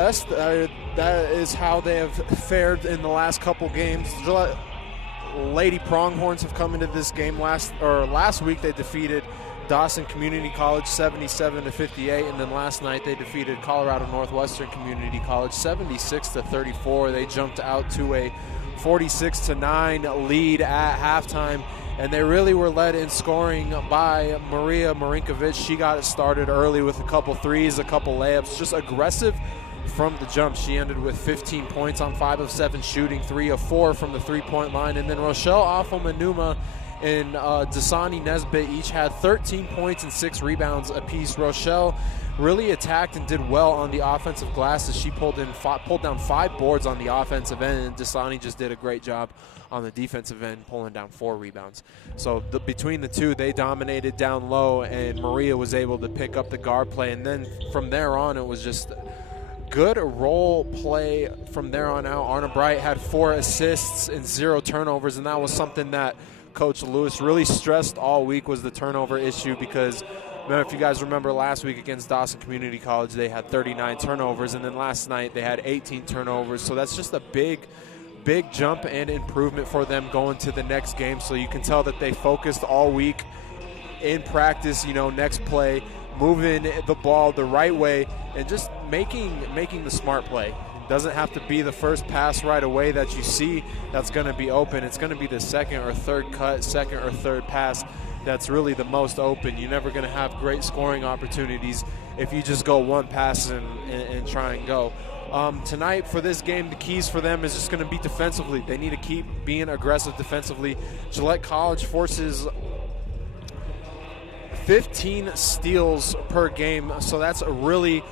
That is how they have fared in the last couple games. Gillette Lady Pronghorns have come into this game last week. They defeated Dawson Community College 77-58, and then last night they defeated Colorado Northwestern Community College 76-34. They jumped out to a 46-9 lead at halftime, and they really were led in scoring by Maria Marinkovic. She got it started early with a couple threes, a couple layups, just aggressive from the jump. She ended with 15 points on 5 of 7 shooting, 3 of 4 from the three-point line. And then Rochelle Afo-Manuma and Dasani Nesbitt each had 13 points and 6 rebounds apiece. Rochelle really attacked and did well on the offensive glass as she pulled down 5 boards on the offensive end, and Dasani just did a great job on the defensive end, pulling down 4 rebounds. So between the two, they dominated down low, and Maria was able to pick up the guard play. And then from there on, it was just good role play from there on out. Arna Bright had 4 assists and 0 turnovers, and that was something that Coach Lewis really stressed all week, was the turnover issue, because if you guys remember last week against Dawson Community College, they had 39 turnovers, and then last night they had 18 turnovers. So that's just a big jump and improvement for them going to the next game. So you can tell that they focused all week in practice, next play, moving the ball the right way, and just making the smart play. It doesn't have to be the first pass right away that you see that's going to be open. It's going to be the second or third cut, second or third pass that's really the most open. You're never going to have great scoring opportunities if you just go one pass and try and go. Tonight for this game, the keys for them is just going to be defensively. They need to keep being aggressive defensively. Gillette College forces 15 steals per game, so that's a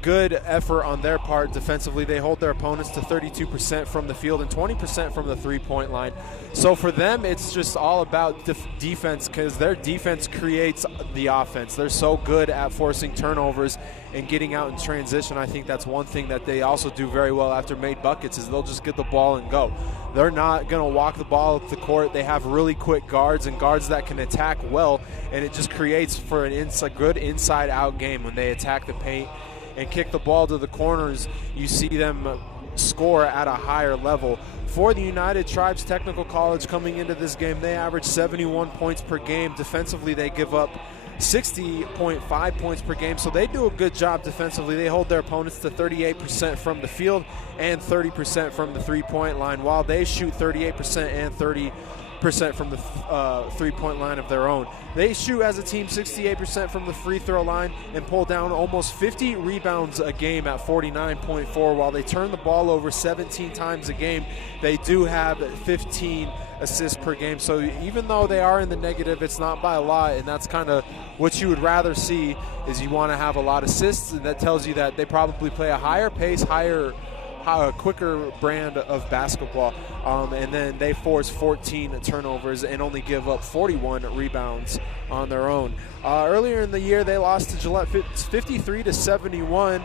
good effort on their part defensively. They hold their opponents to 32% from the field and 20% from the three-point line. So for them, it's just all about defense, because their defense creates the offense. They're so good at forcing turnovers and getting out in transition. I think that's one thing that they also do very well after made buckets, is they'll just get the ball and go. They're not going to walk the ball up the court. They have really quick guards and guards that can attack well, and it just creates for a good inside-out game. When they attack the paint and kick the ball to the corners, you see them score at a higher level. For the United Tribes Technical College coming into this game, they average 71 points per game. Defensively, they give up 60.5 points per game, so they do a good job defensively. They hold their opponents to 38% from the field and 30% from the three-point line, while they shoot 38% and 30% from the three-point line of their own. They shoot as a team 68% from the free throw line and pull down almost 50 rebounds a game at 49.4. While they turn the ball over 17 times a game, they do have 15 assists per game. So even though they are in the negative, it's not by a lot, and that's kind of what you would rather see, is you want to have a lot of assists, and that tells you that they probably play a higher pace, a quicker brand of basketball, and then they force 14 turnovers and only give up 41 rebounds on their own. Earlier in the year, they lost to Gillette 53-71.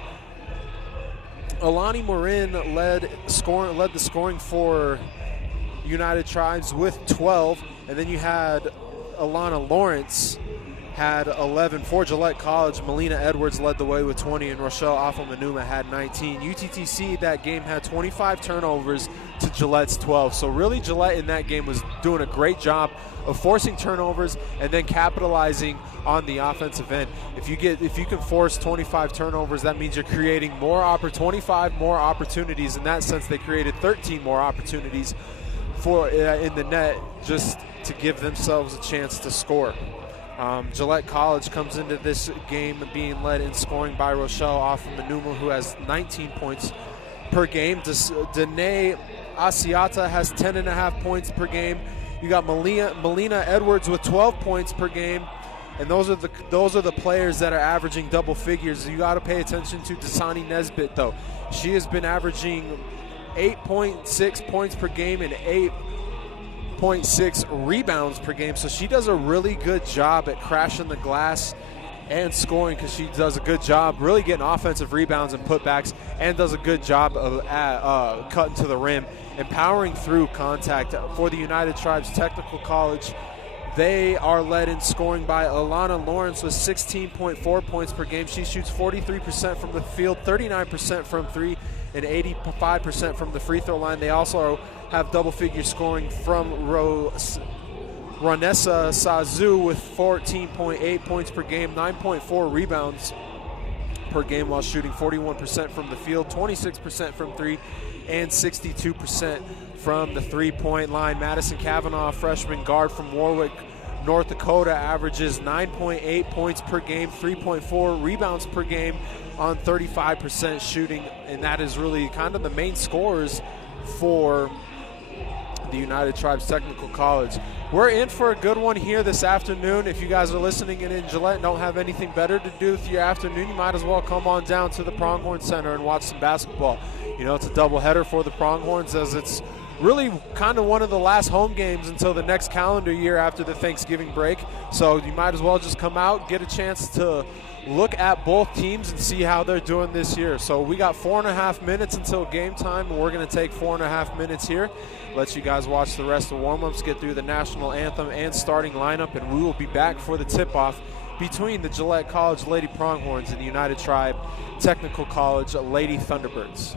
Alani Morin led the scoring for United Tribes with 12, and then you had Alana Lawrence had 11 for Gillette College. Melina Edwards led the way with 20, and Rochelle Afo-Manuma had 19. UTTC that game had 25 turnovers to Gillette's 12. So really Gillette in that game was doing a great job of forcing turnovers and then capitalizing on the offensive end. If you can force 25 turnovers, that means you're creating 25 more opportunities. In that sense, they created 13 more opportunities for in the net, just to give themselves a chance to score. Gillette College comes into this game being led in scoring by Rochelle Afo-Manuma, who has 19 points per game. Danae Asiata has 10.5 points per game. You got Melina Edwards with 12 points per game, and those are the players that are averaging double figures. You got to pay attention to Dasani Nesbitt, though. She has been averaging 8.6 points per game and 8.6 rebounds per game, so she does a really good job at crashing the glass and scoring, because she does a good job really getting offensive rebounds and putbacks, and does a good job of cutting to the rim and powering through contact. For the United Tribes Technical College, They are led in scoring by Alana Lawrence with 16.4 points per game. She shoots 43% from the field, 39% from three, and 85% from the free throw line. They also have double-figure scoring from Ronessa Sazu with 14.8 points per game, 9.4 rebounds per game while shooting 41% from the field, 26% from three, and 62% from the three-point line. Madison Kavanaugh, freshman guard from Warwick, North Dakota, averages 9.8 points per game, 3.4 rebounds per game on 35% shooting, and that is really kind of the main scorers for the United Tribes Technical College. We're in for a good one here this afternoon. If you guys are listening in Gillette and don't have anything better to do with your afternoon, you might as well come on down to the Pronghorn Center and watch some basketball. You know, it's a doubleheader for the Pronghorns, as it's really kind of one of the last home games until the next calendar year after the Thanksgiving break. So you might as well just come out, get a chance to look at both teams and see how they're doing this year. So we got 4.5 minutes until game time, and we're going to take 4.5 minutes here. Let you guys watch the rest of warm-ups, get through the national anthem and starting lineup, and we will be back for the tip-off between the Gillette College Lady Pronghorns and the United Tribe Technical College Lady Thunderbirds.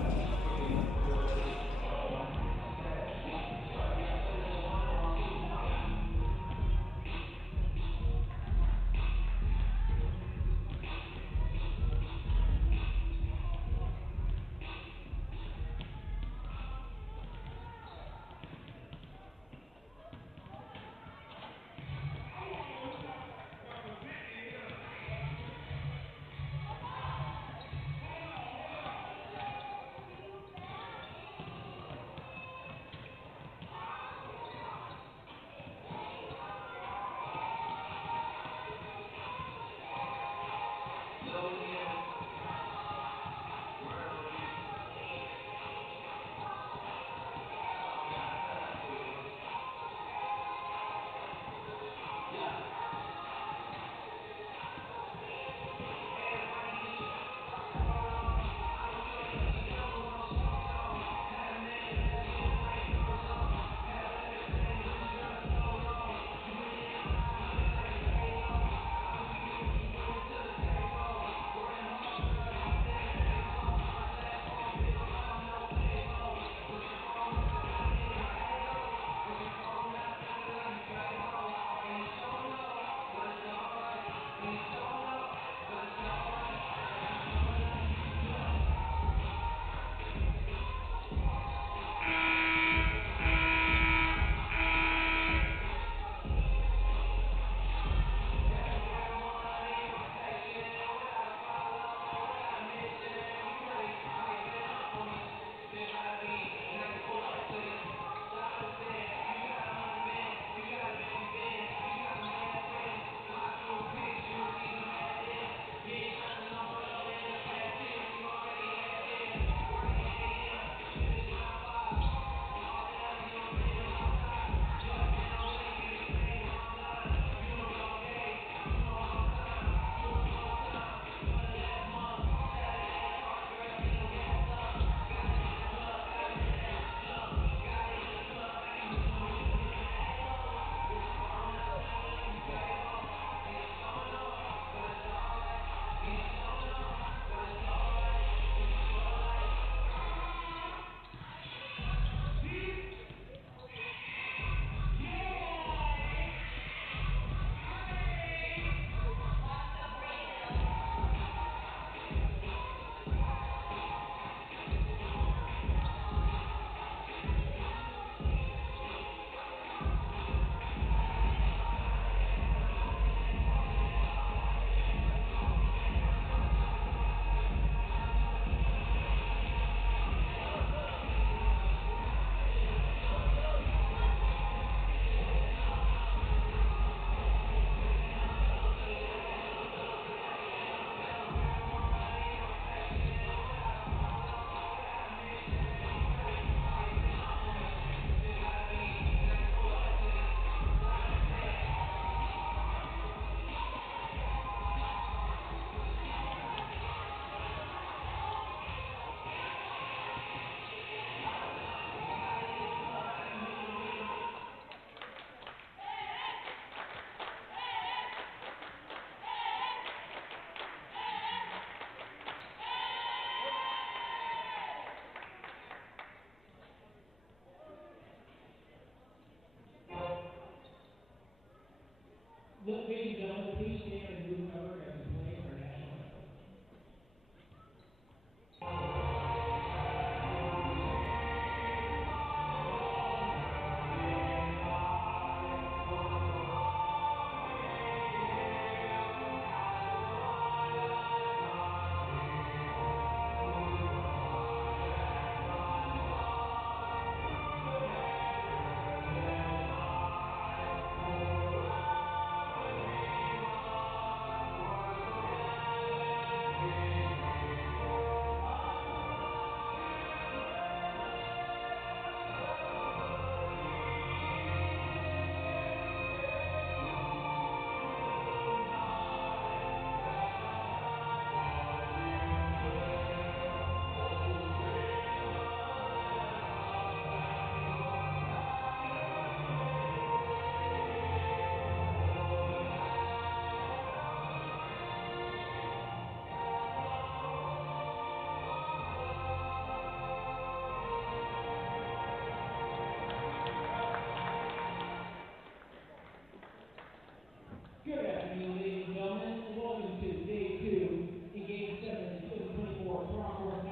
Good afternoon, ladies and gentlemen, and welcome to Day 2 in Game 7 of the 2024 Pronghorn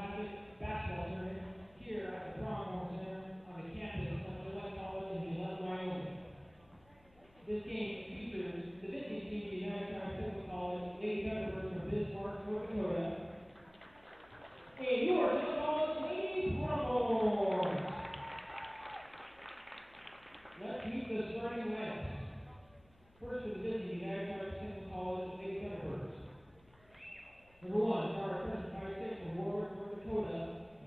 Basketball Tournament here at the Pronghorn Center on the campus of Gillette College in Gillette, Wyoming. This game features the visiting team of the United Tribes Technical College, Lady Thunderbirds from Bismarck, North Dakota, and your Gillette College Lady Pronghorn. Let's meet the starting lineup. First for the visiting United Tribes Technical College, Lady Thunderbirds. Number 1, guard freshman 5'6" from Warwick, North Dakota,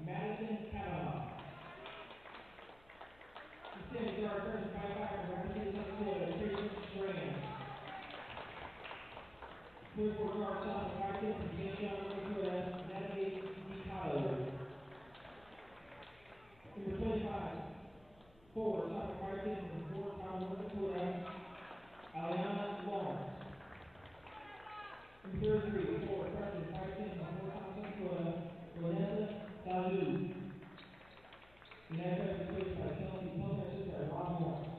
Madison Kavanaugh. Second guard freshman 5'5" from Rapid South Dakota, Tracy Strand. Third guard sophomore 5'6" from Jamestown, North Dakota, Natalie DiCotto. Number 25, forward sophomore 5'6" from Fort Town, North Dakota, Aliana Lawrence. Number 33, forward freshman 5'10" from Fort Town, South Dakota, Vanessa Sazu. United Tribes is coached by Chelsea Plummer, sister Ron Morris.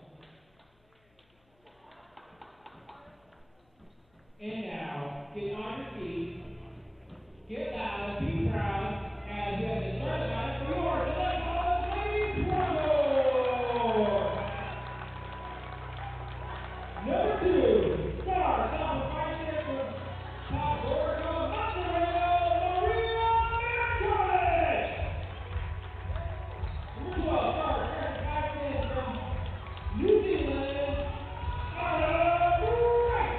And now, get on your feet, get loud, be proud, as we have the starting lineup for your Gillette College Lady Pronghorn. Number 2, star sophomore 5'6" from South Oregon, Monterey, Maria Mercovic. Number 12, star freshman 5'10" from New Zealand, Anna Wright.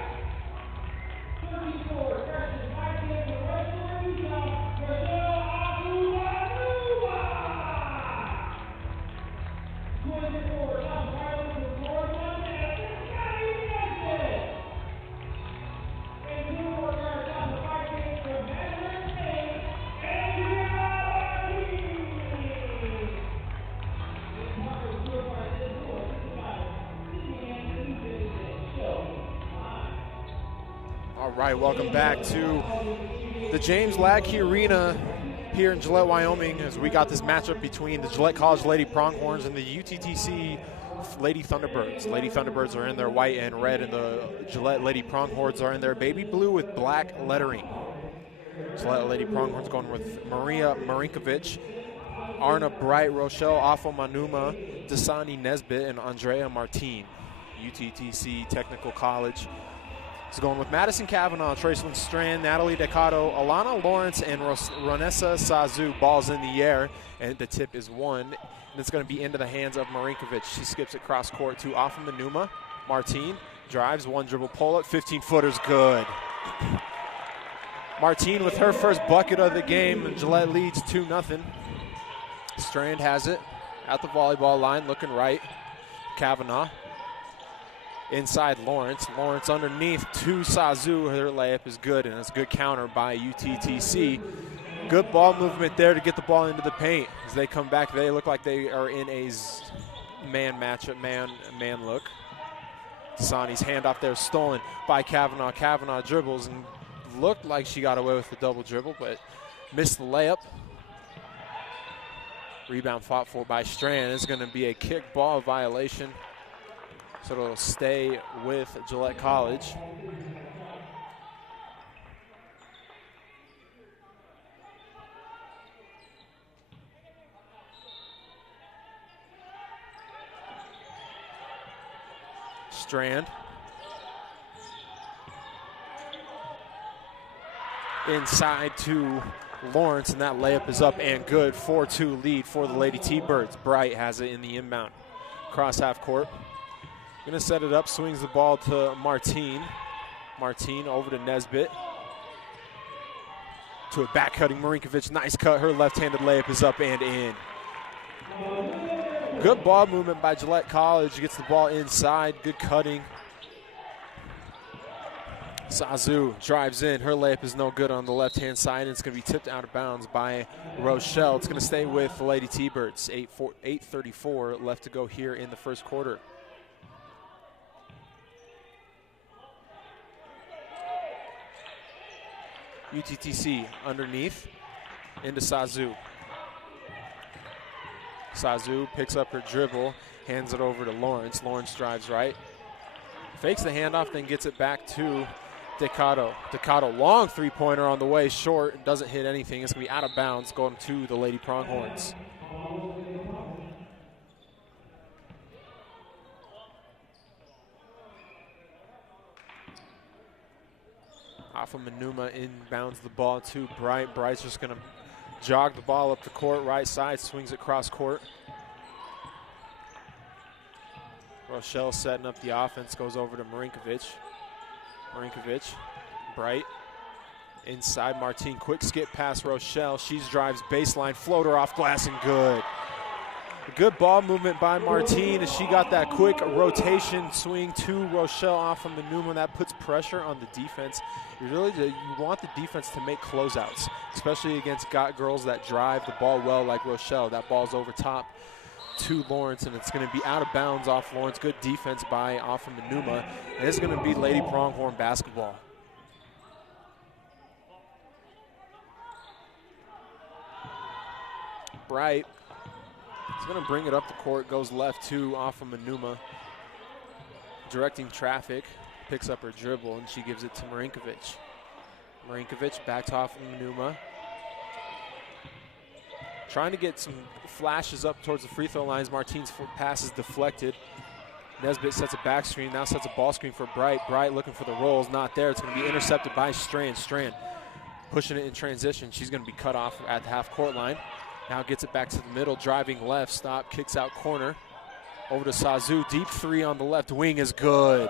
34, freshman 5'10" from Western Utah, Michelle Abuanuwa. 24, sophomore 5'11" from Florida, Montana, Cincinnati United. And 24, guard sophomore 5'10" from Nazareth State, Andrea Ortiz. This marker is scored by this score, 65, Sydney Anderson, 56. Show live. All right, welcome back to the James Lackey Arena here in Gillette, Wyoming, as we got this matchup between the Gillette College Lady Pronghorns and the UTTC Lady Thunderbirds. Lady Thunderbirds are in their white and red, and the Gillette Lady Pronghorns are in their baby blue with black lettering. Gillette Lady Pronghorns going with Maria Marinkovic, Arna Bright, Rochelle Afo-Manuma, Dasani Nesbitt, and Andrea Martin. UTTC Technical College is going with Madison Kavanaugh, Tracelyn Strand, Natalie DiCotto, Alana Lawrence, and Ronessa Sazu. Balls in the air, and the tip is won. And it's going to be into the hands of Marinkovic. She skips it cross court to Afo-Manuma. Martin drives, one dribble pull-up, 15-footer's good. Martin with her first bucket of the game, and Gillette leads 2-0. Strand has it at the volleyball line, looking right. Kavanaugh inside Lawrence. Lawrence underneath to Sazu. Her layup is good, and it's a good counter by UTTC. Good ball movement there to get the ball into the paint. As they come back, they look like they are in a man matchup, man look. Sani's handoff there stolen by Kavanaugh. Kavanaugh dribbles and looked like she got away with the double dribble, but missed the layup. Rebound fought for by Strand. It's going to be a kick ball violation. So it'll stay with Gillette College. Strand. Inside to Lawrence, and that layup is up and good. 4-2 lead for the Lady T-Birds. Bright has it in the inbound. Cross half court. Gonna set it up, swings the ball to Martine. Martine over to Nesbitt. To a back-cutting Marinkovic. Nice cut. Her left-handed layup is up and in. Good ball movement by Gillette College. Gets the ball inside. Good cutting. Sazu drives in. Her layup is no good on the left-hand side, and it's going to be tipped out of bounds by Rochelle. It's going to stay with the Lady T-Birds. 8:34 left to go here in the first quarter. UTTC underneath into Sazu. Sazu picks up her dribble, hands it over to Lawrence. Lawrence drives right. Fakes the handoff, then gets it back to Decato. Decato, long three-pointer on the way, short, doesn't hit anything. It's going to be out of bounds going to the Lady Pronghorns. Off of Manuma, inbounds the ball to Bright. Bright's just going to jog the ball up the court, right side, swings it cross court. Rochelle setting up the offense, goes over to Marinkovic. Marinkovic, Bright, inside Martine, quick skip past Rochelle. She drives baseline, floater off glass and good. A good ball movement by Martine as she got that quick rotation swing to Rochelle off of Manuma. That puts pressure on the defense. You want the defense to make closeouts, especially against girls that drive the ball well like Rochelle. That ball's over top to Lawrence, and it's going to be out of bounds off Lawrence. Good defense by off of Manuma. And it's going to be Lady Pronghorn basketball. Bright is going to bring it up the court, goes left to off of Manuma. Directing traffic, picks up her dribble, and she gives it to Marinkovic. Marinkovic back to off of Manuma. Trying to get some flashes up towards the free throw lines. Martine's pass is deflected. Nesbitt sets a back screen, now sets a ball screen for Bright. Bright looking for the rolls, not there. It's going to be intercepted by Strand. Strand pushing it in transition. She's going to be cut off at the half-court line. Now gets it back to the middle, driving left, stop, kicks out corner. Over to Sazu, deep three on the left wing is good.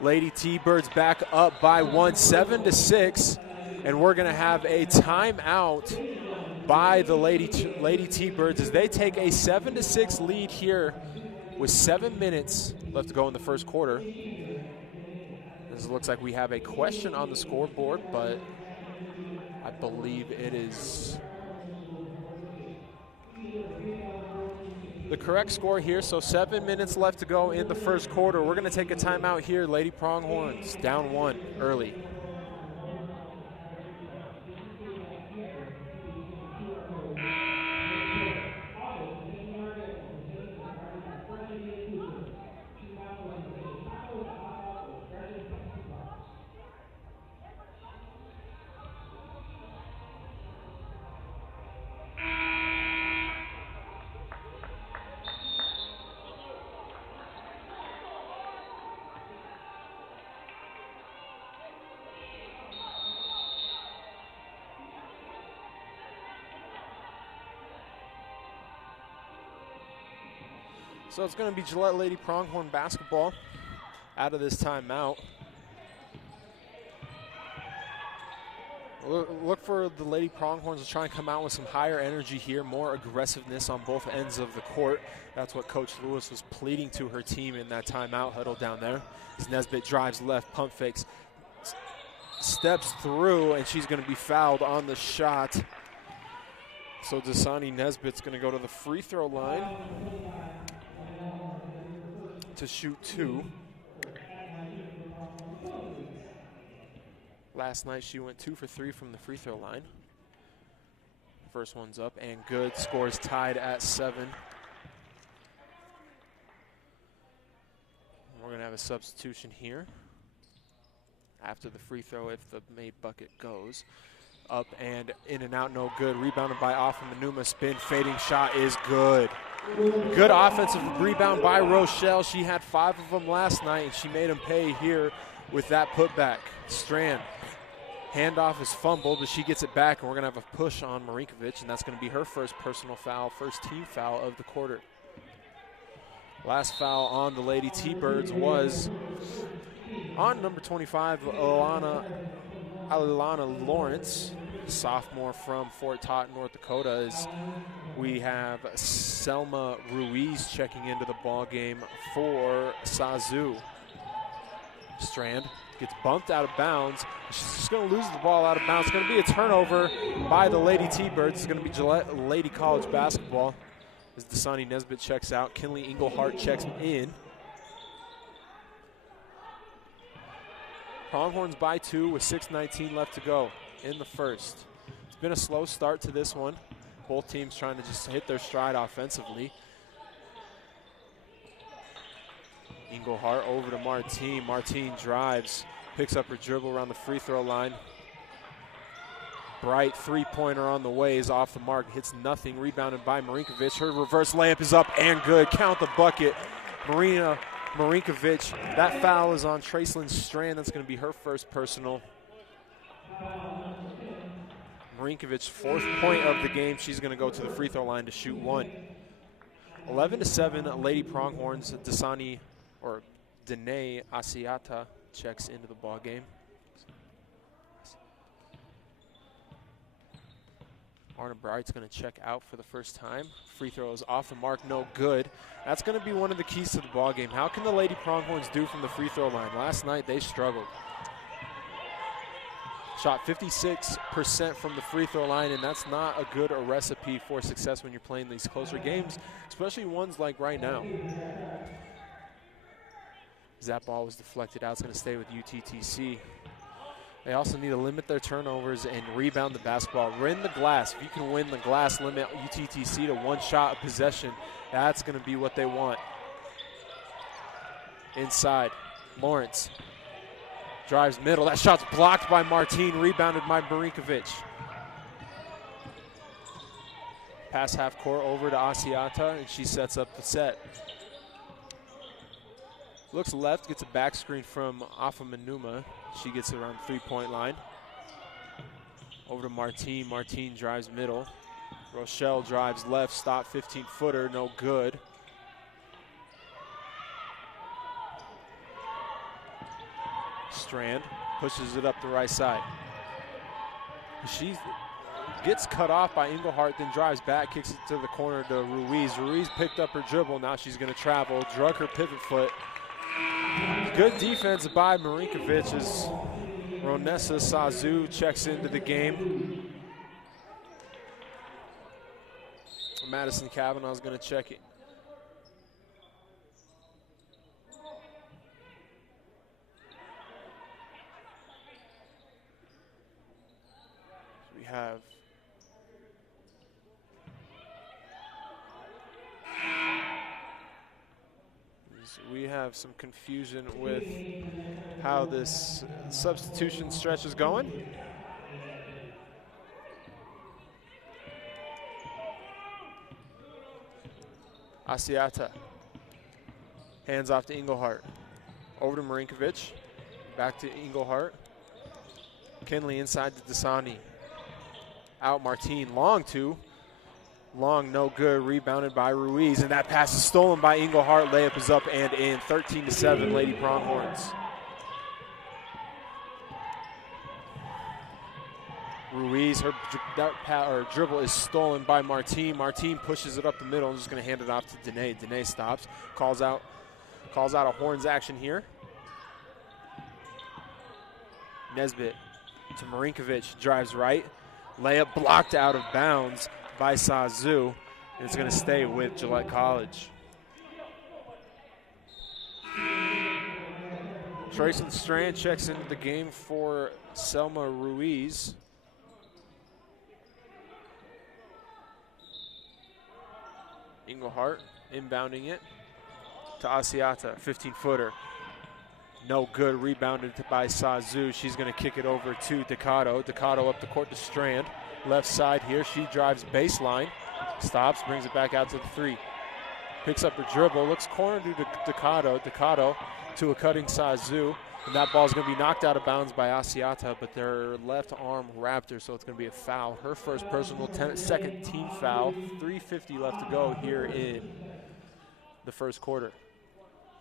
Lady T-Birds back up by 1, 7-6, and we're going to have a timeout by the Lady T-Birds as they take a 7-6 lead here with 7 minutes left to go in the first quarter. This looks like we have a question on the scoreboard, but I believe it is the correct score here. So 7 minutes left to go in the first quarter. We're going to take a timeout here. Lady Pronghorns down 1 early. So it's going to be Gillette Lady Pronghorn basketball out of this timeout. Look for the Lady Pronghorns to try and come out with some higher energy here, more aggressiveness on both ends of the court. That's what Coach Lewis was pleading to her team in that timeout huddle down there. As Nesbitt drives left, pump fakes, steps through, and she's going to be fouled on the shot. So Dasani Nesbitt's going to go to the free throw line to shoot 2. Last night she went 2 for 3 from the free throw line. First one's up and good. Scores tied at 7. We're going to have a substitution here after the free throw if the made bucket goes. Up and in and out, no good. Rebounded by Manuma. Spin, fading shot is good. Good offensive rebound by Rochelle. She had 5 of them last night, and she made them pay here with that putback. Strand, handoff is fumbled, but she gets it back, and we're going to have a push on Marinkovic, and that's going to be her first personal foul, first team foul of the quarter. Last foul on the Lady T-Birds was on number 25, Alana Lawrence, sophomore from Fort Totten, North Dakota. As we have Selma Ruiz checking into the ball game for Sazu. Strand gets bumped out of bounds. She's just going to lose the ball out of bounds. It's going to be a turnover by the Lady T-Birds. It's going to be Gillette Lady College basketball as Dasani Nesbitt checks out. Kinley Englehart checks in. Pronghorns by 2 with 6:19 left to go in the first. It's been a slow start to this one. Both teams trying to just hit their stride offensively. Englehart over to Martine. Martine drives, picks up her dribble around the free throw line. Bright three-pointer on the way is off the mark, hits nothing. Rebounded by Marinkovic. Her reverse layup is up and good. Count the bucket. Marina Marinkovic. That foul is on Tracelyn Strand. That's going to be her first personal. Marinkovic's 4th point of the game. She's going to go to the free throw line to shoot 1. 11-7, Lady Pronghorns. Dasani, or Danae Asiata, checks into the ball game. Arna Bright's going to check out for the first time. Free throw is off the mark, no good. That's going to be one of the keys to the ball game. How can the Lady Pronghorns do from the free throw line? Last night they struggled. Shot 56% from the free throw line, and that's not a good recipe for success when you're playing these closer games, especially ones like right now. That ball was deflected out. It's going to stay with UTTC. They also need to limit their turnovers and rebound the basketball. Win the glass. If you can win the glass, limit UTTC to 1 shot of possession. That's going to be what they want. Inside, Lawrence drives middle. That shot's blocked by Martine, rebounded by Marinkovic. Pass half court over to Asiata, and she sets up the set. Looks left, gets a back screen from Manuma. She gets it around the 3-point line. Over to Martine. Martine drives middle. Rochelle drives left, stop 15-footer, no good. Strand pushes it up the right side. She gets cut off by Englehart, then drives back, kicks it to the corner to Ruiz. Ruiz picked up her dribble. Now she's going to travel, drug her pivot foot. Good defense by Marinkovic as Ronessa Sazu checks into the game. Madison Kavanaugh's going to check it. We have some confusion with how this substitution stretch is going. Asiata hands off to Englehart. Over to Marinkovic. Back to Englehart. Kinley inside to Dasani. Out Martine. Long two. Long, no good, rebounded by Ruiz, and that pass is stolen by Englehart. Layup is up and in. 13-7, Lady Pronghorns. Ruiz, her dribble is stolen by Martine. Martine pushes it up the middle and just going to hand it off to Danae. Danae stops, calls out a horns action here. Nesbitt to Marinkovic, drives right. Layup blocked out of bounds by Sazu, and it's going to stay with Gillette College. Tracy Strand checks into the game for Selma Ruiz. Englehart inbounding it. to Asiata, 15-footer. No good, rebounded by Sazu. She's going to kick it over to Ducato. Ducato up the court to Strand. Left side here, she drives baseline. Stops, brings it back out to the 3. Picks up her dribble, looks corner to Ducato. Ducato to a cutting Sazu. And that ball's going to be knocked out of bounds by Asiata, but their left arm wrapped her, so it's going to be a foul. Her first personal, second team foul. 3:50 left to go here in the first quarter.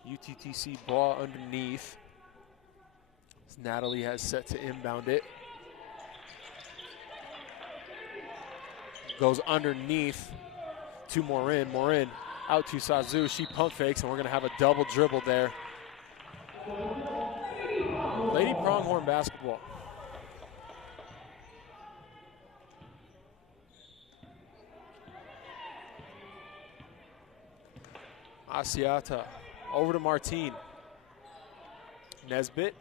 UTTC ball underneath. Natalie has set to inbound it. Goes underneath to Morin. Morin out to Sazu. She pump fakes, and we're going to have a double dribble there. Lady Pronghorn basketball. Asiata over to Martine. Nesbitt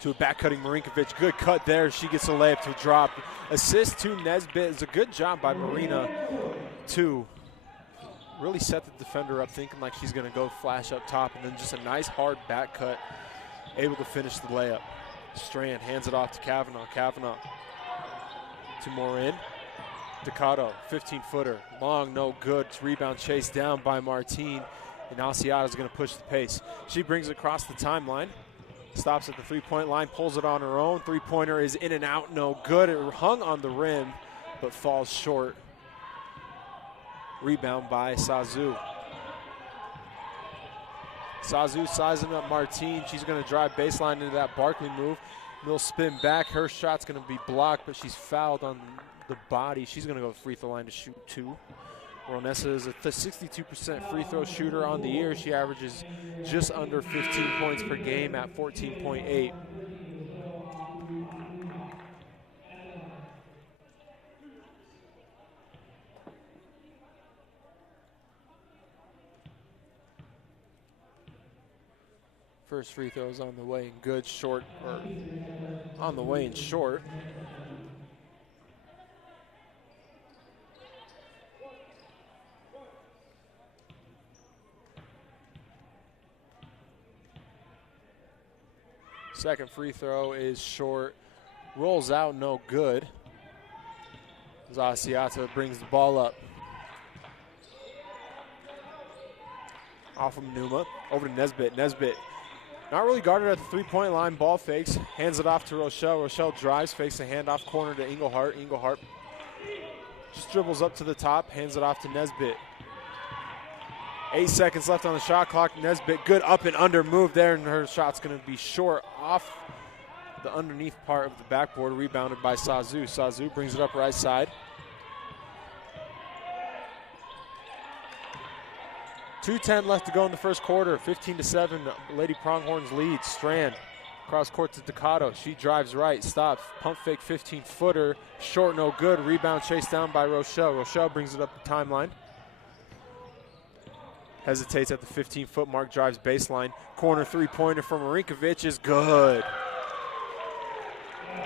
to a back-cutting Marinkovic. Good cut there. She gets a layup to drop. Assist to Nesbitt. It's a good job by Marina to really set the defender up, thinking like she's going to go flash up top, and then just a nice hard back cut, able to finish the layup. Strand hands it off to Kavanaugh. Kavanaugh to Morin. Ducato, 15-footer. Long, no good. Rebound chased down by Martine, and Asiata's going to push the pace. She brings it across the timeline. Stops at the three-point line, pulls it on her own. Three-pointer is in and out, no good. It hung on the rim, but falls short. Rebound by Sazu. Sazu sizing up Martine. She's going to drive baseline into that Barkley move. Little spin back. Her shot's going to be blocked, but she's fouled on the body. She's going to go to the free throw line to shoot 2. Ronessa is a 62% free throw shooter on the year. She averages just under 15 points per game at 14.8. First free throw is on the way and good. Short, or on the way and short. Second free throw is short. Rolls out, no good. Asiata brings the ball up. Off of Numa. Over to Nesbitt. Nesbitt not really guarded at the three-point line. Ball fakes. Hands it off to Rochelle. Rochelle drives, fakes a handoff corner to Englehart. Englehart just dribbles up to the top. Hands it off to Nesbitt. 8 seconds left on the shot clock. Nesbitt, good up and under move there, and her shot's going to be short off the underneath part of the backboard, rebounded by Sazu. Sazu brings it up right side. 2:10 left to go in the first quarter. 15-7, Lady Pronghorns lead. Strand cross court to Ducato. She drives right, stops, pump fake 15-footer, short, no good. Rebound chased down by Rochelle. Rochelle brings it up the timeline. Hesitates at the 15-foot mark, drives baseline. Corner three-pointer from Marinkovic is good.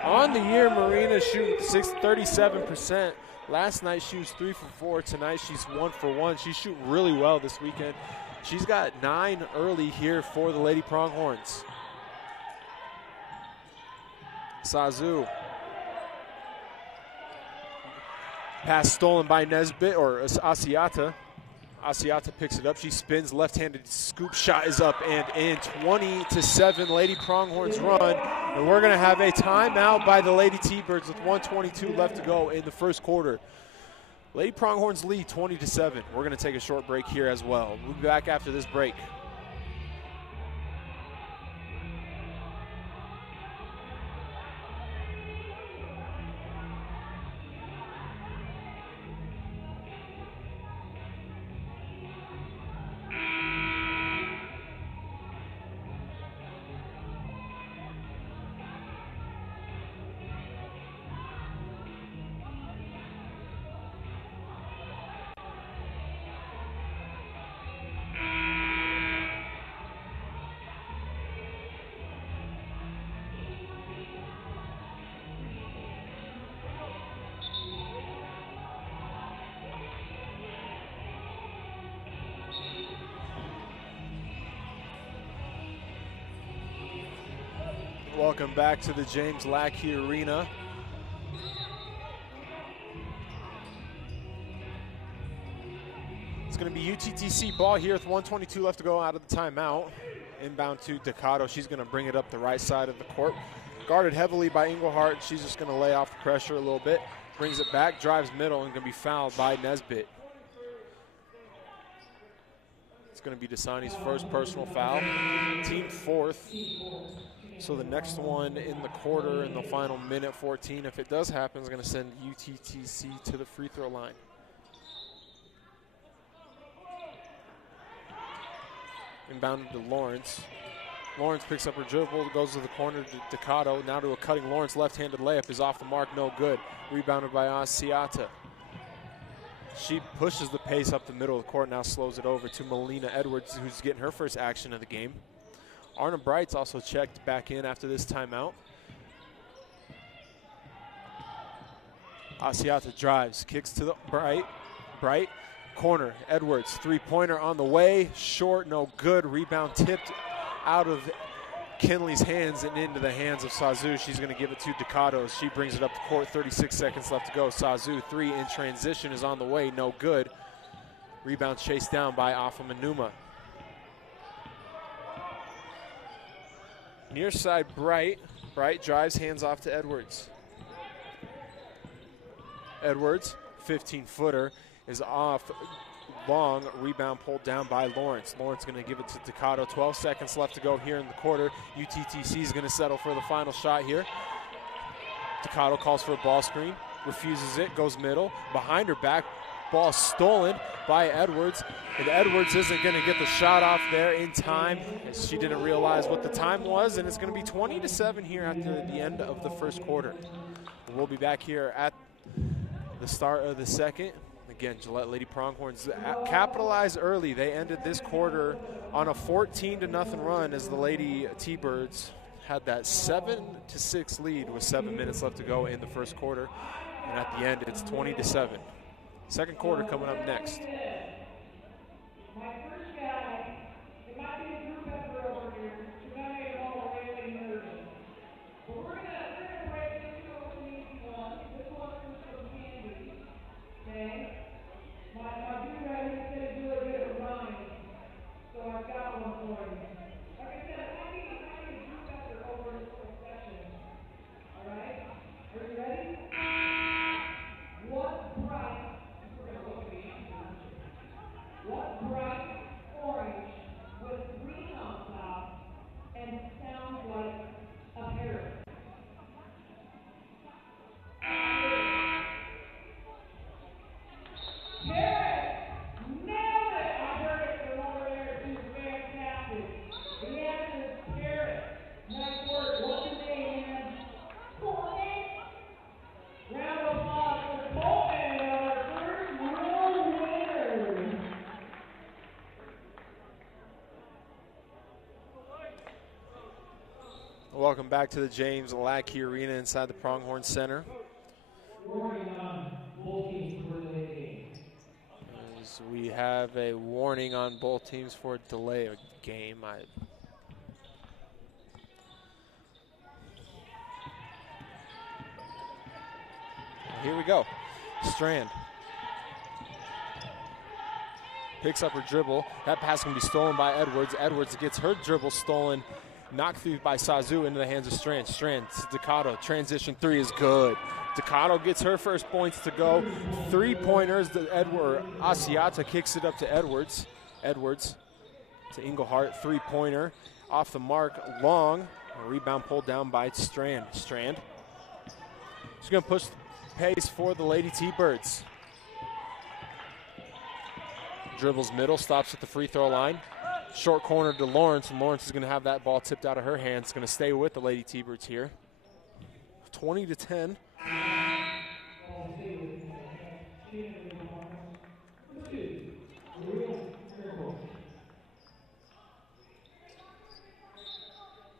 On the year, Marina shooting 37%. Last night she was 3 for 4. Tonight she's 1 for 1. She's shooting really well this weekend. She's got 9 early here for the Lady Pronghorns. Sazu. Pass stolen by Nesbitt, or Asiata. Asiata picks it up. She spins, left-handed scoop shot is up and in. 20-7, Lady Pronghorns run. And we're going to have a timeout by the Lady T-Birds with 1:22 left to go in the first quarter. Lady Pronghorns lead 20-7. We're going to take a short break here as well. We'll be back after this break. Welcome back to the James Lackey Arena. It's going to be UTTC ball here with 1:22 left to go out of the timeout. Inbound to Ducato. She's going to bring it up the right side of the court. Guarded heavily by Englehart. She's just going to lay off the pressure a little bit. Brings it back, drives middle, and going to be fouled by Nesbitt. It's going to be Dasani's first personal foul. Team fourth. So the next one in the quarter in the final minute 14, if it does happen, is going to send UTTC to the free throw line. Inbounded to Lawrence. Lawrence picks up her dribble, goes to the corner to Ducato. Now to a cutting Lawrence. Left-handed layup is off the mark, no good. Rebounded by Asiata. She pushes the pace up the middle of the court, now slows it over to Melina Edwards, who's getting her first action of the game. Arna Bright's also checked back in after this timeout. Asiata drives, kicks to the Bright, corner, Edwards, three-pointer on the way, short, no good. Rebound tipped out of Kinley's hands and into the hands of Sazu. She's going to give it to Ducato as she brings it up the court. 36 seconds left to go. Sazu, three in transition, is on the way, no good. Rebound chased down by Afamanuma. Near side, Bright drives, hands off to Edwards. Edwards, 15-footer, is off long. Rebound pulled down by Lawrence. Lawrence going to give it to Ducato. 12 seconds left to go here in the quarter. UTTC is going to settle for the final shot here. Ducato calls for a ball screen, refuses it, goes middle. Behind her back, ball stolen by Edwards. And Edwards isn't going to get the shot off there in time, as she didn't realize what the time was. And it's going to be 20-7 here after the end of the first quarter. We'll be back here at the start of the second. Again, Gillette Lady Pronghorns capitalized early. They ended this quarter on a 14-0 run as the Lady T-Birds had that 7-6 lead with 7 minutes left to go in the first quarter. And at the end, it's 20-7. Second quarter coming up next. Welcome back to the James Lackey Arena inside the Pronghorn Center. As we have a warning on both teams for a delay of game. Here we go. Strand picks up her dribble. That pass can be stolen by Edwards. Edwards gets her dribble stolen. Knocked through by Sazu into the hands of Strand. Strand to Ducato. Transition three is good. Ducato gets her first points to go. 3-pointers. Asiata kicks it up to Edwards. Edwards to Englehart. 3-pointer. Off the mark. Long. A rebound pulled down by Strand. Strand. She's going to push the pace for the Lady T-Birds. Dribbles middle. Stops at the free throw line. Short corner to Lawrence, and Lawrence is going to have that ball tipped out of her hands. It's going to stay with the Lady T-Birds here. 20-10.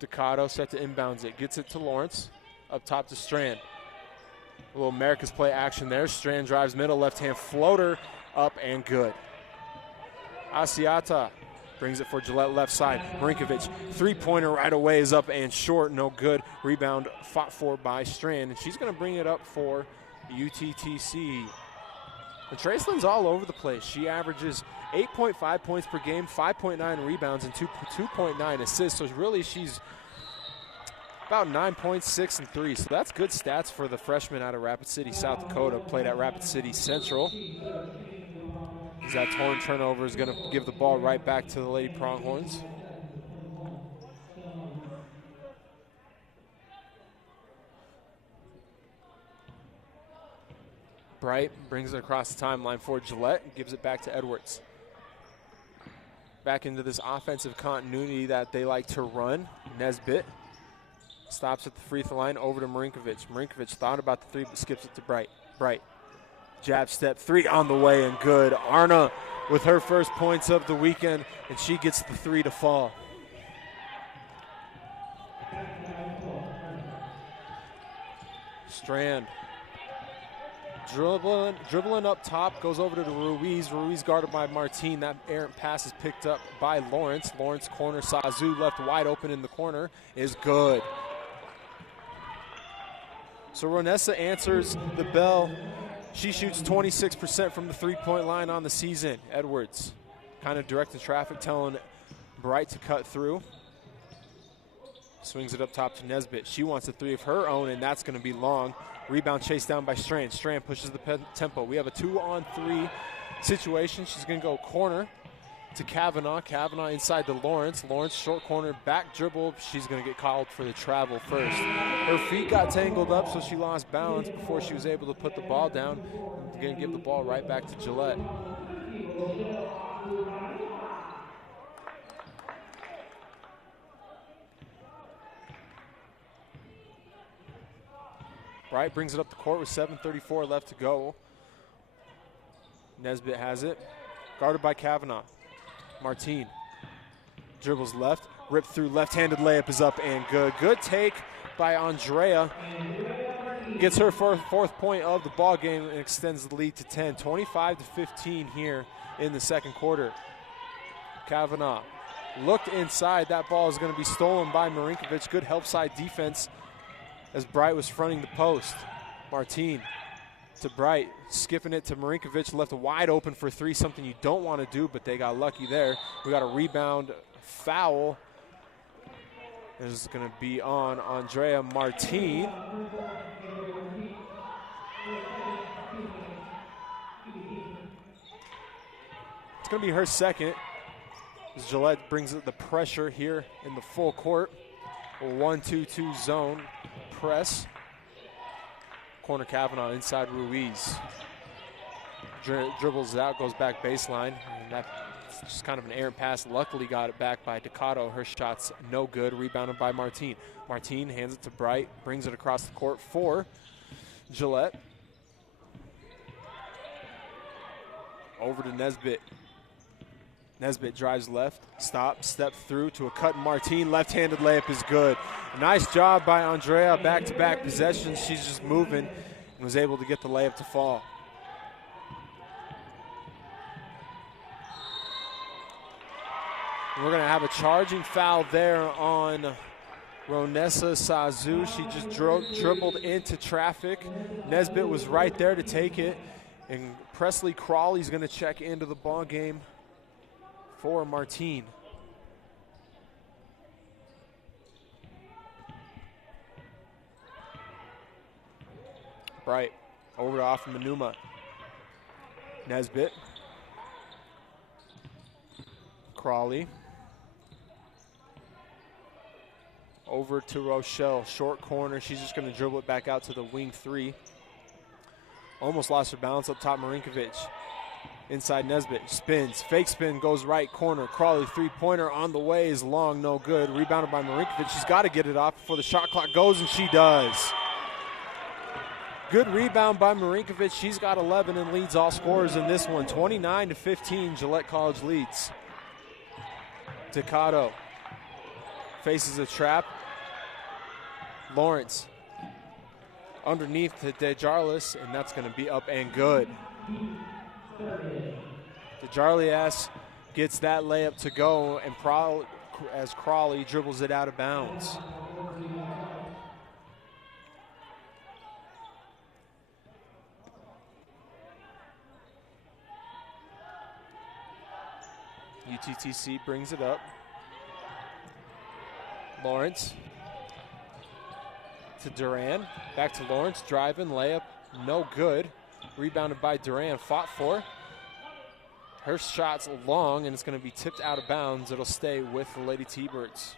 Ducato set to inbounds it. Gets it to Lawrence. Up top to Strand. A little America's play action there. Strand drives middle, left-hand floater. Up and good. Asiata Brings it for Gillette left side. Marinkovic, three-pointer right away is up and short, no good. Rebound fought for by Strand, and she's going to bring it up for UTTC. And Traceland's all over the place. She averages 8.5 points per game, 5.9 rebounds, and 2.9 assists. So really she's about 9 points, 6 and 3. So that's good stats for the freshman out of Rapid City, South Dakota. Played at Rapid City Central. That torn turnover is going to give the ball right back to the Lady Pronghorns. Bright brings it across the timeline for Gillette, gives it back to Edwards. Back into this offensive continuity that they like to run. Nesbitt stops at the free throw line, over to Marinkovic. Marinkovic thought about the three, but skips it to Bright. Bright, jab step three on the way and good. Arna with her first points of the weekend, and she gets the three to fall. Strand dribbling up top, goes over to Ruiz. Ruiz guarded by Martine. That errant pass is picked up by Lawrence. Lawrence corner, Sazu left wide open in the corner, is good. So Ronessa answers the bell. She shoots 26% from the three-point line on the season. Edwards kind of directing traffic, telling Bright to cut through. Swings it up top to Nesbitt. She wants a three of her own, and that's going to be long. Rebound chased down by Strand. Strand pushes the tempo. We have a 2-on-3 situation. She's going to go corner to Kavanaugh. Kavanaugh inside to Lawrence. Lawrence short corner, back dribble. She's going to get called for the travel first. Her feet got tangled up, so she lost balance before she was able to put the ball down. Going to give the ball right back to Gillette. Bright brings it up the court with 7:34 left to go. Nesbitt has it. Guarded by Kavanaugh. Martine dribbles left, ripped through, left-handed layup is up and good. Good take by Andrea. Gets her fourth point of the ball game and extends the lead to 10. 25-15 here in the second quarter. Kavanaugh looked inside. That ball is going to be stolen by Marinkovic. Good help side defense as Bright was fronting the post. Martine to Bright, skipping it to Marinkovic, left wide open for three, something you don't want to do, but they got lucky there. We got a rebound foul. This is going to be on Andrea Martine. It's going to be her second, as Gillette brings the pressure here in the full court. A 1-2-2 zone press. Corner Kavanaugh inside Ruiz. Dribbles out, goes back baseline. And that's just kind of an errant pass. Luckily got it back by Ducato. Her shot's no good. Rebounded by Martine. Martine hands it to Bright. Brings it across the court for Gillette. Over to Nesbitt. Nesbitt drives left, stop, step through to a cut. Martine, left-handed layup is good. Nice job by Andrea, back-to-back possessions. She's just moving and was able to get the layup to fall. And we're going to have a charging foul there on Ronessa Sazu. She just dribbled into traffic. Nesbitt was right there to take it. And Presley Crawley's going to check into the ball game for Martine. Bright over to off Manuma. Nesbitt. Crawley. Over to Rochelle, short corner. She's just going to dribble it back out to the wing three. Almost lost her balance up top, Marinkovic. Inside Nesbitt, spins, fake spin, goes right corner. Crawley, three-pointer on the way is long, no good. Rebounded by Marinkovic. She's got to get it off before the shot clock goes, and she does. Good rebound by Marinkovic. She's got 11 and leads all scorers in this one. 29-15, Gillette College leads. Ducato faces a trap. Lawrence underneath to DeJarlis, and that's going to be up and good. DeJarlis gets that layup to go, and as Crawley dribbles it out of bounds. UTTC brings it up. Lawrence to Duran. Back to Lawrence, driving, layup, no good. Rebounded by Duran, fought for. Her shot's long, and it's going to be tipped out of bounds. It'll stay with the Lady T-Birds.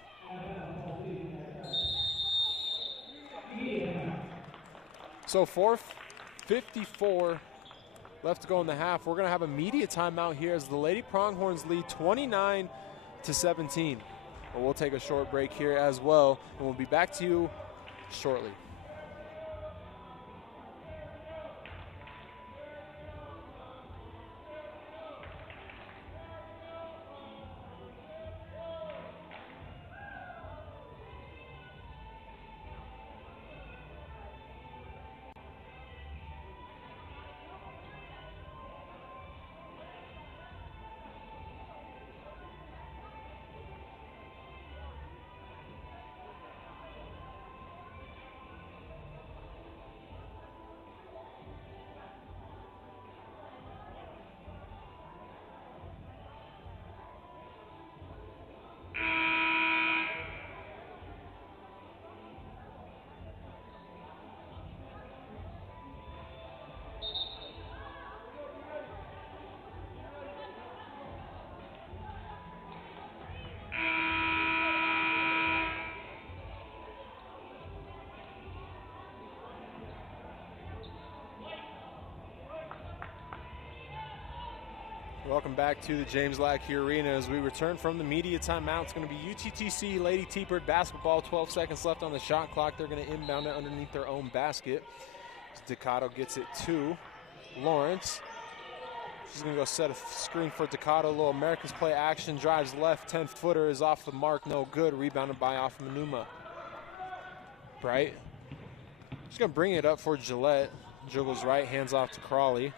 So 4:54 left to go in the half. We're going to have a media timeout here as the Lady Pronghorns lead 29-17. But we'll take a short break here as well, and we'll be back to you shortly. Welcome back to the James Lackey Arena as we return from the media timeout. It's going to be UTTC Lady T-Bird basketball. 12 seconds left on the shot clock. They're going to inbound it underneath their own basket. Ducato gets it to Lawrence. She's going to go set a screen for Ducato. A little Americans play action. Drives left. 10-footer is off the mark. No good. Rebounded by Manuma. Bright. She's going to bring it up for Gillette. Dribbles right. Hands off to Crawley.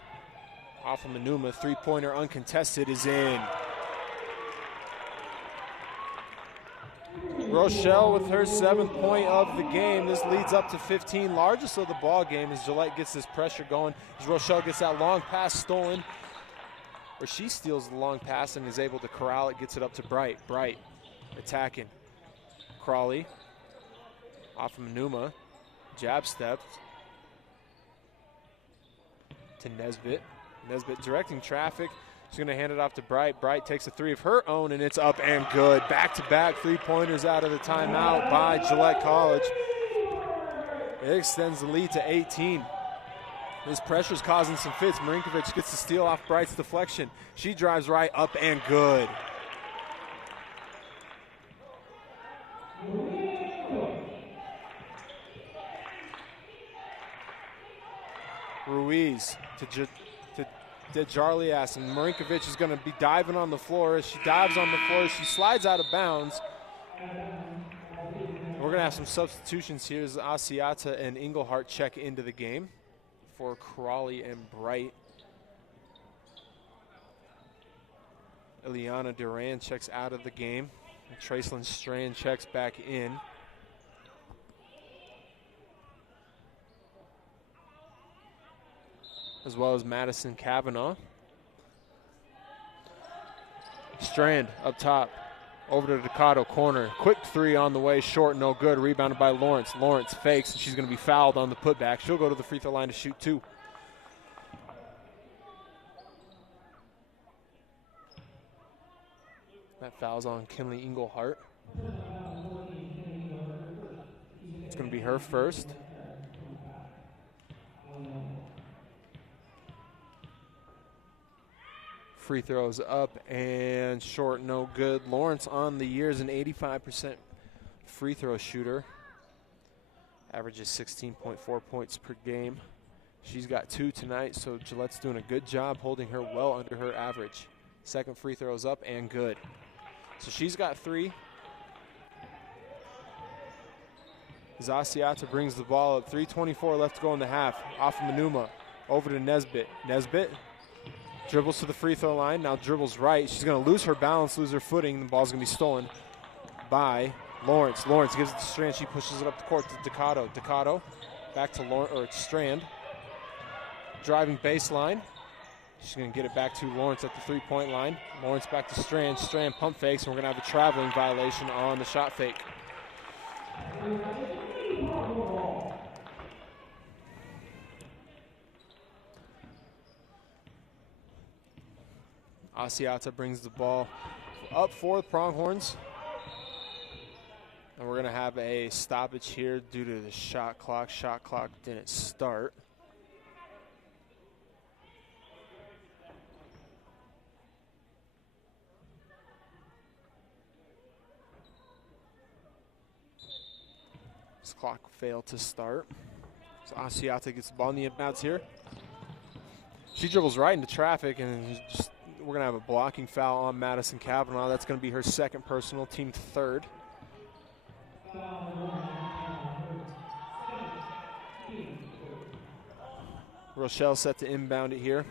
Off of Manuma, three-pointer uncontested is in. Rochelle with her 7th point of the game. This leads up to 15, largest of the ball game as Gillette gets this pressure going. As Rochelle gets that long pass stolen, or she steals the long pass and is able to corral it, gets it up to Bright. Bright attacking. Crawley off of Manuma, jab steps to Nesbitt. Nesbitt directing traffic. She's going to hand it off to Bright. Bright takes a three of her own, and it's up and good. Back-to-back three-pointers out of the timeout by Gillette College. It extends the lead to 18. This pressure's causing some fits. Marinkovic gets the steal off Bright's deflection. She drives right, up and good. Ruiz to Jarlias, and Marinkovic is going to be diving on the floor. As she dives on the floor, she slides out of bounds. We're going to have some substitutions here as Asiata and Engelhart check into the game for Crawley and Bright. Ileana Duran checks out of the game. Tracelyn Strand checks back in. As well as Madison Kavanaugh. Strand up top, over to Ducato, corner. Quick three on the way, short, no good. Rebounded by Lawrence. Lawrence fakes, and she's going to be fouled on the putback. She'll go to the free throw line to shoot two. That foul's on Kinley Engelhart. It's going to be her first. Free throws up and short, no good. Lawrence on the year is an 85% free throw shooter. Averages 16.4 points per game. She's got 2 tonight, so Gillette's doing a good job holding her well under her average. Second free throws up and good. So she's got 3. Asiata brings the ball up. 3:24 left to go in the half. Off of Manuma. Over to Nesbitt. Nesbitt Dribbles to the free throw line, now dribbles right. She's going to lose her balance, lose her footing. The ball's going to be stolen by Lawrence. Lawrence gives it to Strand. She pushes it up the court to Ducato. Ducato back to Strand. Driving baseline. She's going to get it back to Lawrence at the three-point line. Lawrence back to Strand. Strand pump fakes, and we're going to have a traveling violation on the shot fake. Asiata brings the ball up for the Pronghorns. And we're going to have a stoppage here due to the shot clock. Shot clock didn't start. This clock failed to start. So Asiata gets the ball in the inbounds here. She dribbles right into traffic, and we're going to have a blocking foul on Madison Kavanaugh. That's going to be her second personal, team third. Rochelle set to inbound it here.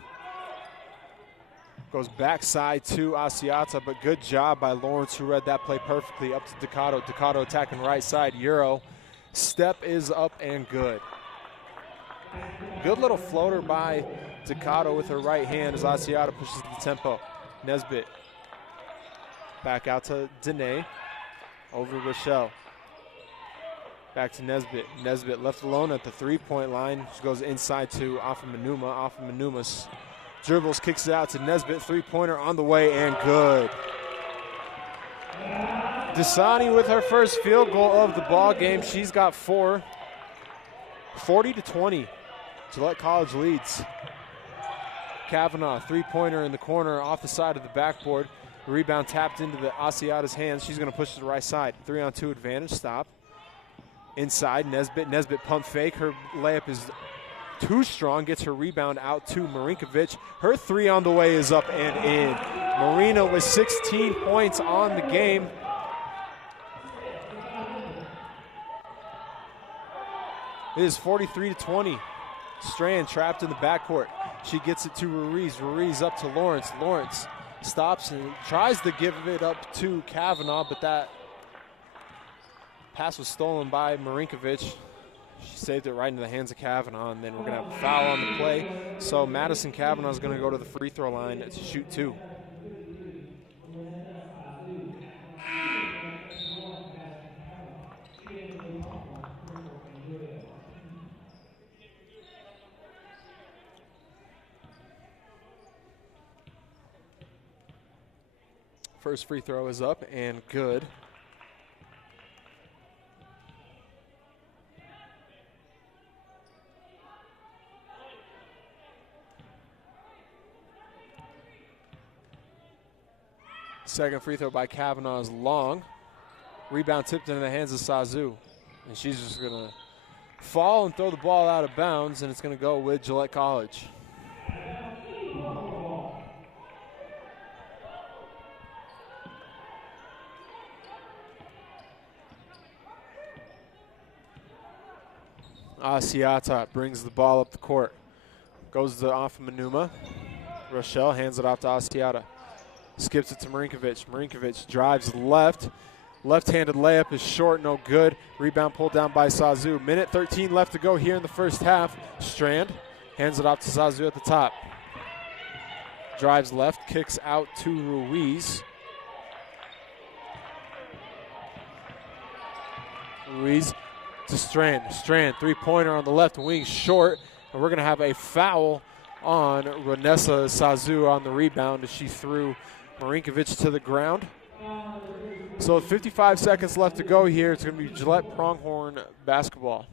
Goes backside to Asiata, but good job by Lawrence, who read that play perfectly. Up to Ducato. Ducato attacking right side. Euro. Step is up and good. Good little floater by Ducato with her right hand as Asiata pushes the tempo. Nesbitt back out to Dene. Over to Rochelle. Back to Nesbitt. Nesbitt left alone at the three-point line. She goes inside to Afamanuma. Afamanuma dribbles, kicks it out to Nesbitt. Three-pointer on the way and good. Dasani with her first field goal of the ball game. She's got 4. 40-20. Gillette College leads. Kavanaugh, three-pointer in the corner off the side of the backboard. The rebound tapped into the Asiata's hands. She's going to push to the right side. 3-on-2 advantage. Stop. Inside, Nesbitt. Nesbitt pump fake. Her layup is too strong. Gets her rebound out to Marinkovic. Her three on the way is up and in. Marina with 16 points on the game. It is 43-20. Strand trapped in the backcourt. She gets it to Ruiz. Ruiz up to Lawrence. Lawrence stops and tries to give it up to Kavanaugh, but that pass was stolen by Marinkovic. She saved it right into the hands of Kavanaugh, and then we're going to have a foul on the play. So Madison Kavanaugh is going to go to the free throw line to shoot 2. First free throw is up and good. Second free throw by Kavanaugh is long. Rebound tipped into the hands of Sazu. And she's just going to fall and throw the ball out of bounds, and it's going to go with Gillette College. Asiata brings the ball up the court. Goes to Afamanuma. Rochelle hands it off to Asiata. Skips it to Marinkovic. Marinkovic drives left. Left-handed layup is short, no good. Rebound pulled down by Sazu. Minute 13 left to go here in the first half. Strand hands it off to Sazu at the top. Drives left, kicks out to Ruiz. Ruiz to Strand. Strand, three-pointer on the left wing, short. And we're going to have a foul on Renessa Sazu on the rebound as she threw Marinkovic to the ground. So 55 seconds left to go here. It's going to be Gillette Pronghorn basketball.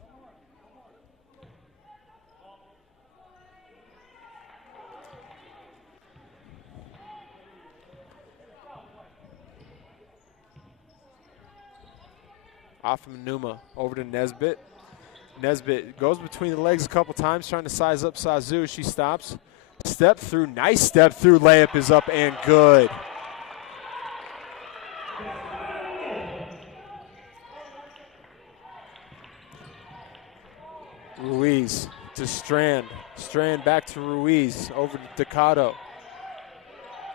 Afamanuma over to Nesbitt. Nesbitt goes between the legs a couple times trying to size up Sazu. She stops. Step through. Nice step through. Layup is up and good. Ruiz to Strand. Strand back to Ruiz. Over to Ducato.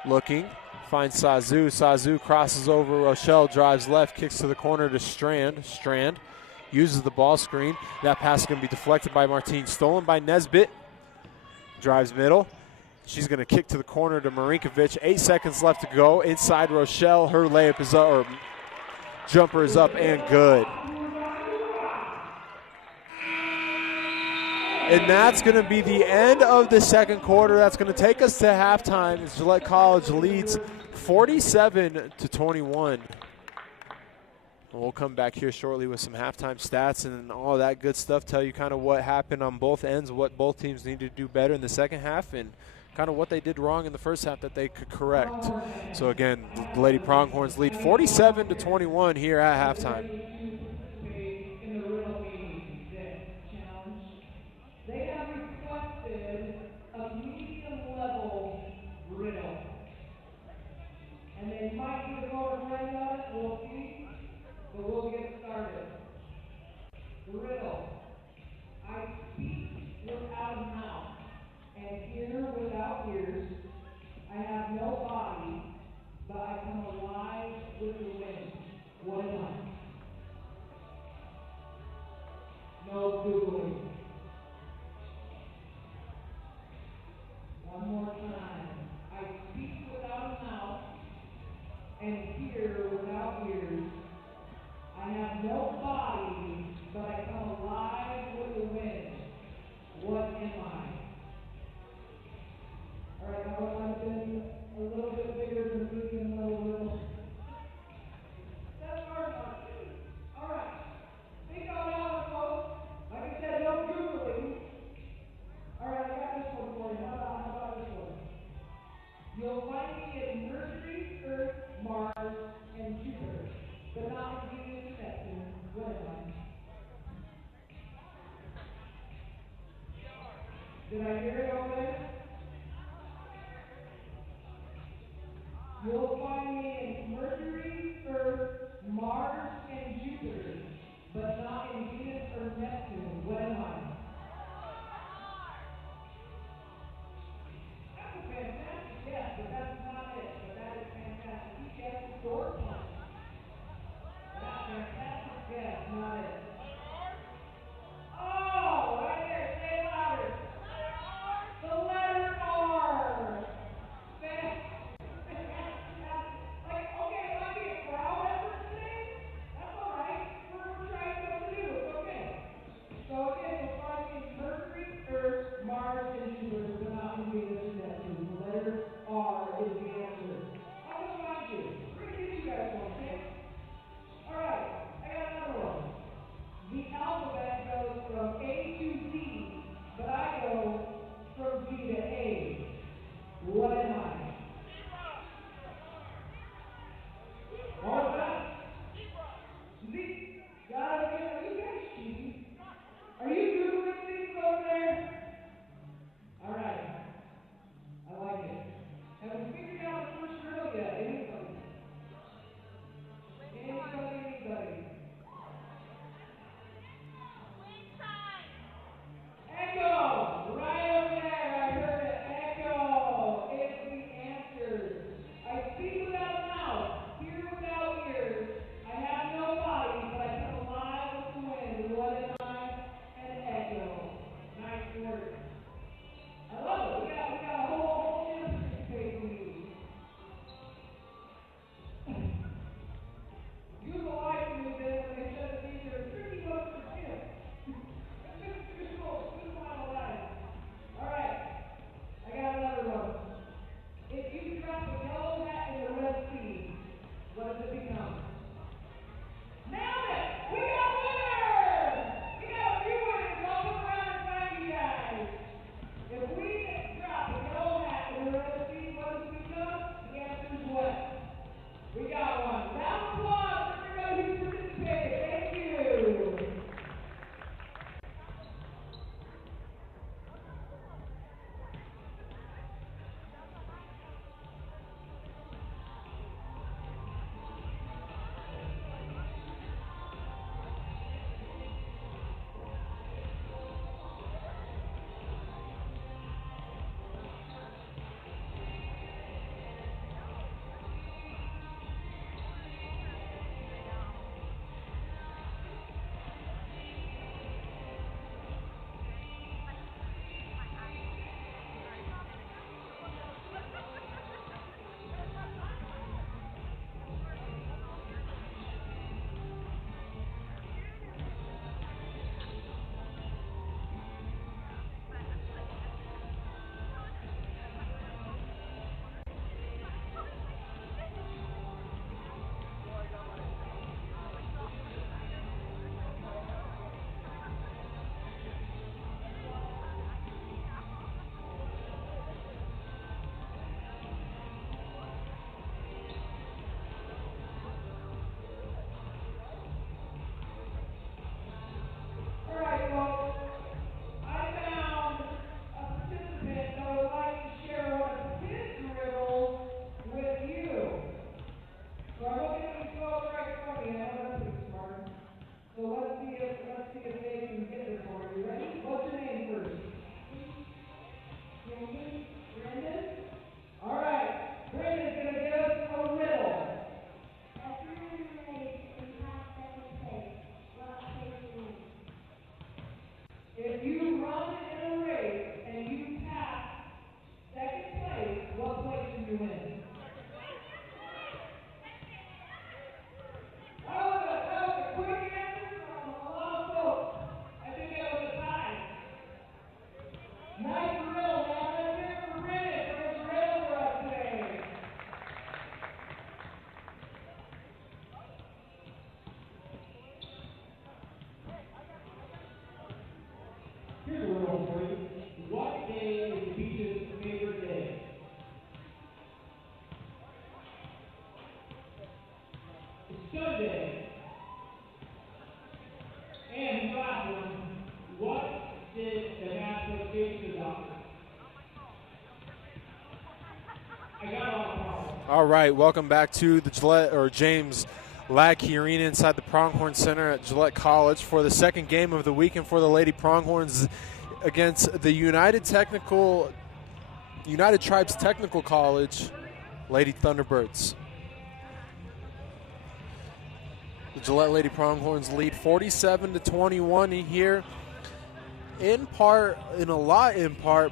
Looking, finds Sazu. Sazu crosses over Rochelle, drives left, kicks to the corner to Strand. Strand uses the ball screen. That pass is going to be deflected by Martine, stolen by Nesbitt. Drives middle. She's going to kick to the corner to Marinkovic. 8 seconds left to go. Inside Rochelle, her layup is up, or jumper is up and good. And that's going to be the end of the second quarter. That's going to take us to halftime as Gillette College leads 47-21. We'll come back here shortly with some halftime stats and all that good stuff, tell you kind of what happened on both ends, what both teams need to do better in the second half, and kind of what they did wrong in the first half that they could correct. So again, the Lady Pronghorns lead 47-21 here at halftime. They have requested a medium-level riddle. And they might be going to play on it, we'll see, but we'll get started. The riddle. I speak without a mouth, and hear without ears. I have no body, but I come alive with the wind. What am I? No Googling. One more time. I speak without a mouth and hear without ears. I have no body, but I come alive with the wind. What am I? All right, now I've been a little bit bigger than thinking a little. That's hard enough. All right. Think on that one, folks. Like I said, no Googling. All right, I got this one for you. How about this one? You'll find me in Mercury, Earth, Mars, and Jupiter, but not in Venus and Neptune. What am I? Did I hear it over there? You'll find me in Mercury, Earth, Mars, and Jupiter, but not in Venus or Neptune. What am I? That's a fantastic guess, but that's not it. But that is fantastic. He guessed door punch. That's a fantastic guess, not it. Oh, right there. Say it louder. The letter R. Like, okay, it might be a crowd effort today. That's all right. We're trying something new. It's okay. So again, you win. That was a quick answer from a lot of folks. I think that was a tie. Nice drill, man. Let's hear it for Brandon for his drill for us today. Here's a riddle for you. What day is the beach's favorite day? It's Sunday. And the last one. What did the master say to the doctor? I got all the problems. All right, welcome back to the Gillette or James Lackey Arena inside the Pronghorn Center at Gillette College for the second game of the weekend for the Lady Pronghorns against the United Tribes Technical College Lady Thunderbirds. The Gillette Lady Pronghorns lead 47-21 here, in part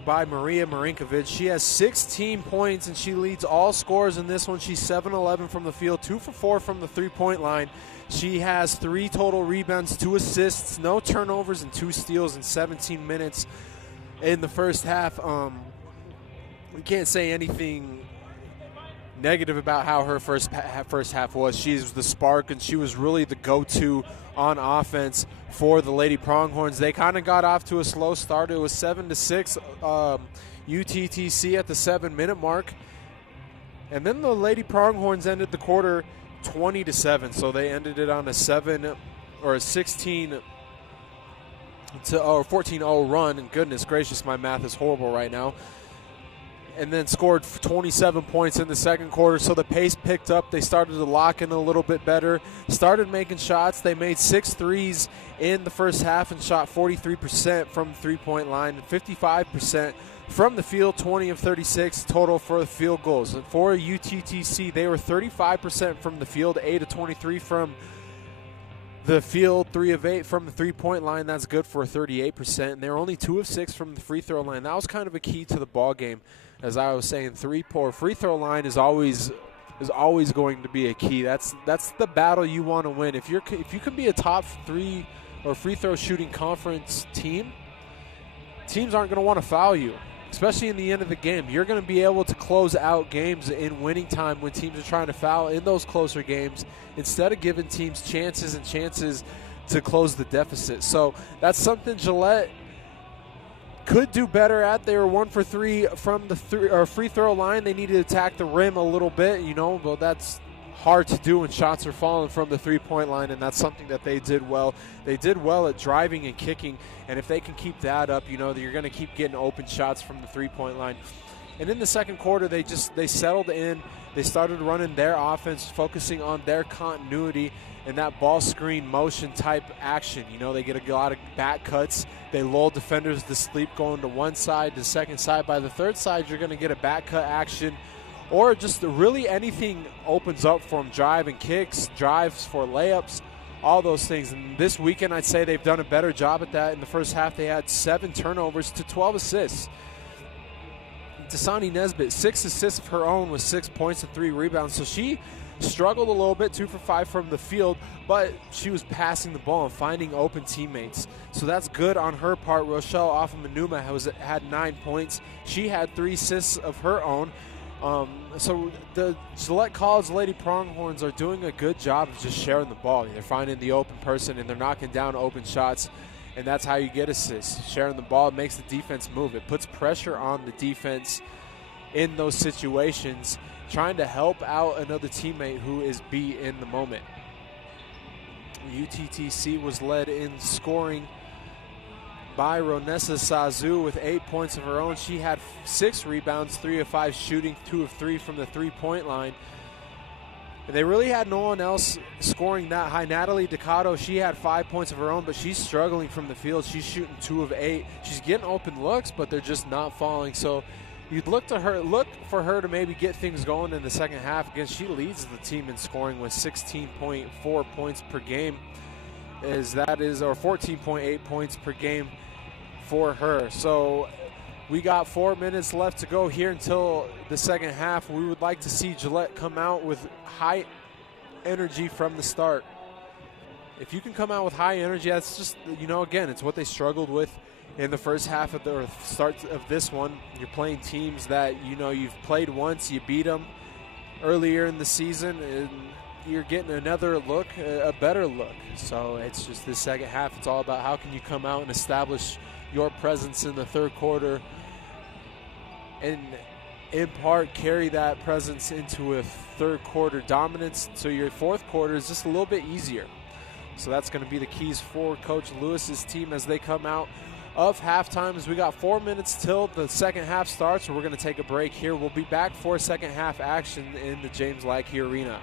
by Maria Marinkovic. She has 16 points and she leads all scorers in this one. She's 7-11 from the field, 2 for 4 from the three-point line. She has 3 total rebounds, 2 assists, no turnovers, and 2 steals in 17 minutes in the first half. We can't say anything negative about how her first half was. She's the spark, and she was really the go-to on offense for the Lady Pronghorns. They kind of got off to a slow start. It was 7-6 UTTC at the 7-minute mark, and then the Lady Pronghorns ended the quarter 20-7. So they ended it on a 14-0 run. And goodness gracious, my math is horrible right now. And then scored 27 points in the second quarter. So the pace picked up. They started to lock in a little bit better, started making shots. They made 6 threes in the first half and shot 43% from the three-point line, 55% from the field, 20 of 36 total for the field goals. And for UTTC, they were 35% from the field, 8 of 23 from the field, 3 of 8 from the three-point line. That's good for 38%. And they were only 2 of 6 from the free throw line. That was kind of a key to the ball game. As I was saying, free throw line is always going to be a key. That's the battle you want to win. If you can be a top 3 or free throw shooting conference teams aren't going to want to foul you, especially in the end of the game. You're going to be able to close out games in winning time when teams are trying to foul in those closer games, instead of giving teams chances and chances to close the deficit. So that's something Gillette could do better at. They were 1 for 3 from the free throw line. They needed to attack the rim a little bit, but that's hard to do when shots are falling from the three-point line, and that's something that they did well. They did well at driving and kicking, and if they can keep that up, you're going to keep getting open shots from the three-point line. And in the second quarter, they settled in. They started running their offense, focusing on their continuity and that ball screen motion type action. They get a lot of back cuts. They lull defenders to sleep going to one side, to second side. By the third side, you're going to get a back cut action, or just really anything opens up for them. Drive and kicks, drives for layups, all those things. And this weekend, I'd say they've done a better job at that. In the first half, they had 7 turnovers to 12 assists. Dasani Nesbitt, 6 assists of her own with 6 points and 3 rebounds. So she struggled a little bit, 2 for 5 from the field, but she was passing the ball and finding open teammates. So that's good on her part. Rochelle Affamanuma had 9 points. She had 3 assists of her own. So the Gillette College Lady Pronghorns are doing a good job of just sharing the ball. They're finding the open person and they're knocking down open shots, and that's how you get assists. Sharing the ball makes the defense move. It puts pressure on the defense in those situations, trying to help out another teammate who is beat in the moment. UTTC was led in scoring by Ronessa Sazu with 8 points of her own. She had 6 rebounds, 3 of 5 shooting, 2 of 3 from the three-point line. And they really had no one else scoring that high. Natalie Ducato, she had 5 points of her own, but she's struggling from the field. She's shooting 2 of 8. She's getting open looks, but they're just not falling. So you'd look for her to maybe get things going in the second half. Again, she leads the team in scoring with 16.4 points per game, or 14.8 points per game for her. So We got 4 minutes left to go here until the second half. We would like to see Gillette come out with high energy from the start. If you can come out with high energy, that's just, again, it's what they struggled with in the first half of the start of this one. You're playing teams that, you've played once, you beat them earlier in the season, and you're getting another look, a better look. So it's just this second half, it's all about how can you come out and establish your presence in the third quarter and in part carry that presence into a third quarter dominance, so your fourth quarter is just a little bit easier. So that's going to be the keys for Coach Lewis's team as they come out of halftime. As we got 4 minutes till the second half starts, we're going to take a break here. We'll be back for second half action in the James Lackey Arena.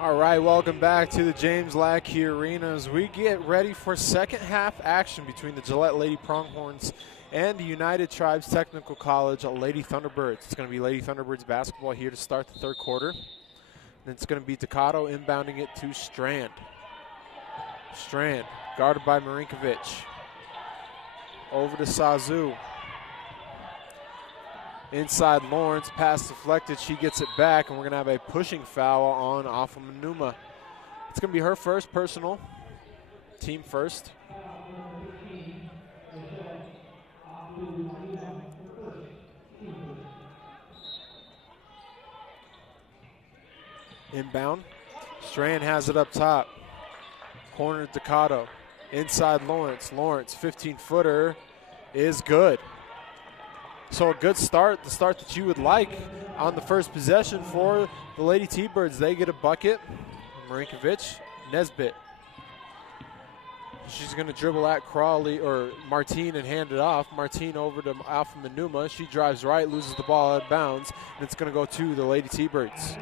All right, welcome back to the James Lackey Arena as we get ready for second half action between the Gillette Lady Pronghorns and the United Tribes Technical College Lady Thunderbirds. It's going to be Lady Thunderbirds basketball here to start the third quarter. And it's going to be Ducato inbounding it to Strand. Strand, guarded by Marinkovic. Over to Sazu. Inside Lawrence, pass deflected. She gets it back, and we're going to have a pushing foul on Afamanuma. It's going to be her first personal, team first. Inbound. Strand has it up top. Corner Ducato. Inside Lawrence. Lawrence, 15-footer, is good. So a good start, the start that you would like on the first possession for the Lady T-Birds. They get a bucket. Marinkovic, Nesbitt. She's going to dribble at Crawley or Martine and hand it off. Martine over to Afamanuma. She drives right, loses the ball out of bounds, and it's going to go to the Lady T-Birds.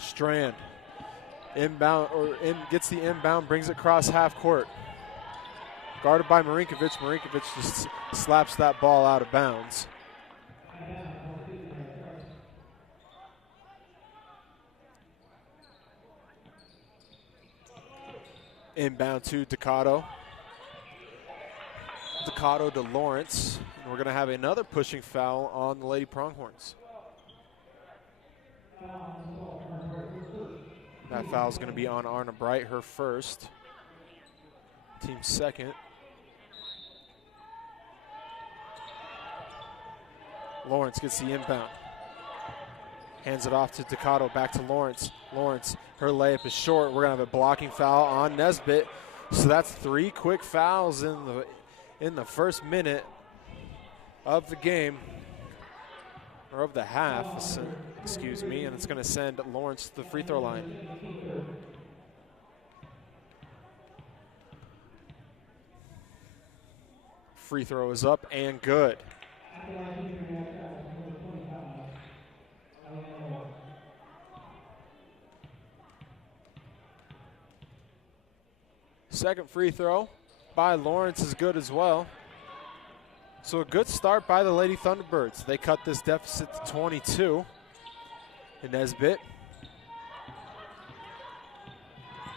Strand. Inbound, gets the inbound, brings it across half court. Guarded by Marinkovic. Marinkovic just slaps that ball out of bounds. Inbound to Ducato. Ducato to Lawrence. And we're going to have another pushing foul on the Lady Pronghorns. That foul is going to be on Arna Bright, her first. Team second. Lawrence gets the inbound. Hands it off to Ducato, back to Lawrence. Lawrence, her layup is short. We're going to have a blocking foul on Nesbitt. So that's 3 quick fouls in the first minute of the game. Or of the half, excuse me, and it's going to send Lawrence to the free throw line. Free throw is up and good. Second free throw by Lawrence is good as well. So a good start by the Lady Thunderbirds. They cut this deficit to 22. And Nesbitt.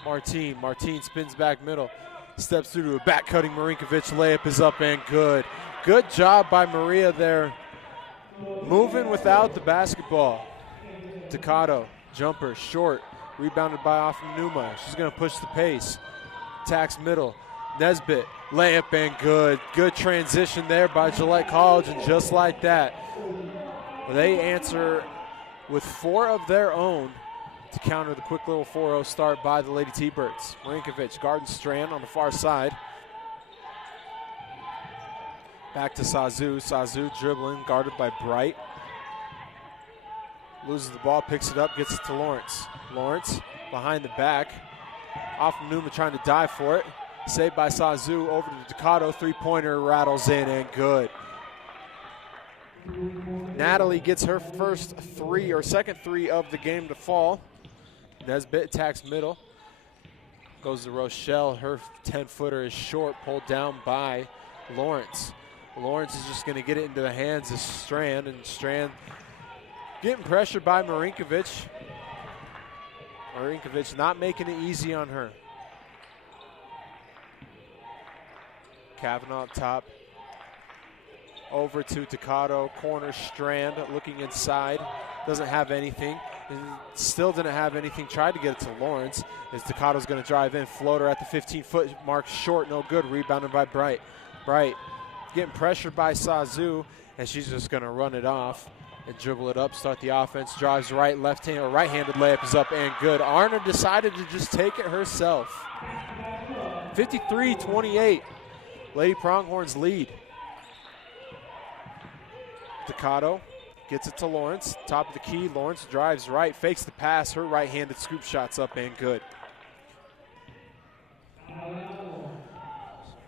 Martine spins back middle. Steps through to a back-cutting Marinkovic. Layup is up and good. Good job by Maria there. Moving without the basketball. Ducato, jumper, short. Rebounded by Afamanuma. She's going to push the pace. Attacks middle. Nesbitt, layup and good. Good transition there by Gillette College, and just like that, they answer with 4 of their own to counter the quick little 4-0 start by the Lady T-Birds. Marinkovic guarding Strand on the far side. Back to Sazu. Sazu dribbling, guarded by Bright. Loses the ball, picks it up, gets it to Lawrence. Lawrence behind the back. Afamanuma trying to dive for it. Saved by Sazu, over to Ducato, 3-pointer rattles in and good. Natalie gets her first 3 or second 3 of the game to fall. Nesbitt attacks middle. Goes to Rochelle, her 10-footer is short, pulled down by Lawrence. Lawrence is just going to get it into the hands of Strand, and Strand getting pressured by Marinkovic. Marinkovic not making it easy on her. Kavanaugh up top. Over to Ducato, corner Strand, looking inside. Doesn't have anything. Still didn't have anything. Tried to get it to Lawrence. As Ducato's going to drive in. Floater at the 15-foot mark, short, no good. Rebounded by Bright. Bright getting pressured by Sazu, and she's just going to run it off and dribble it up, start the offense. Drives right, left-hand or right-handed layup is up and good. Arna decided to just take it herself. 53-28. Lady Pronghorns lead. Ducato gets it to Lawrence. Top of the key. Lawrence drives right, fakes the pass. Her right-handed scoop shot's up and good.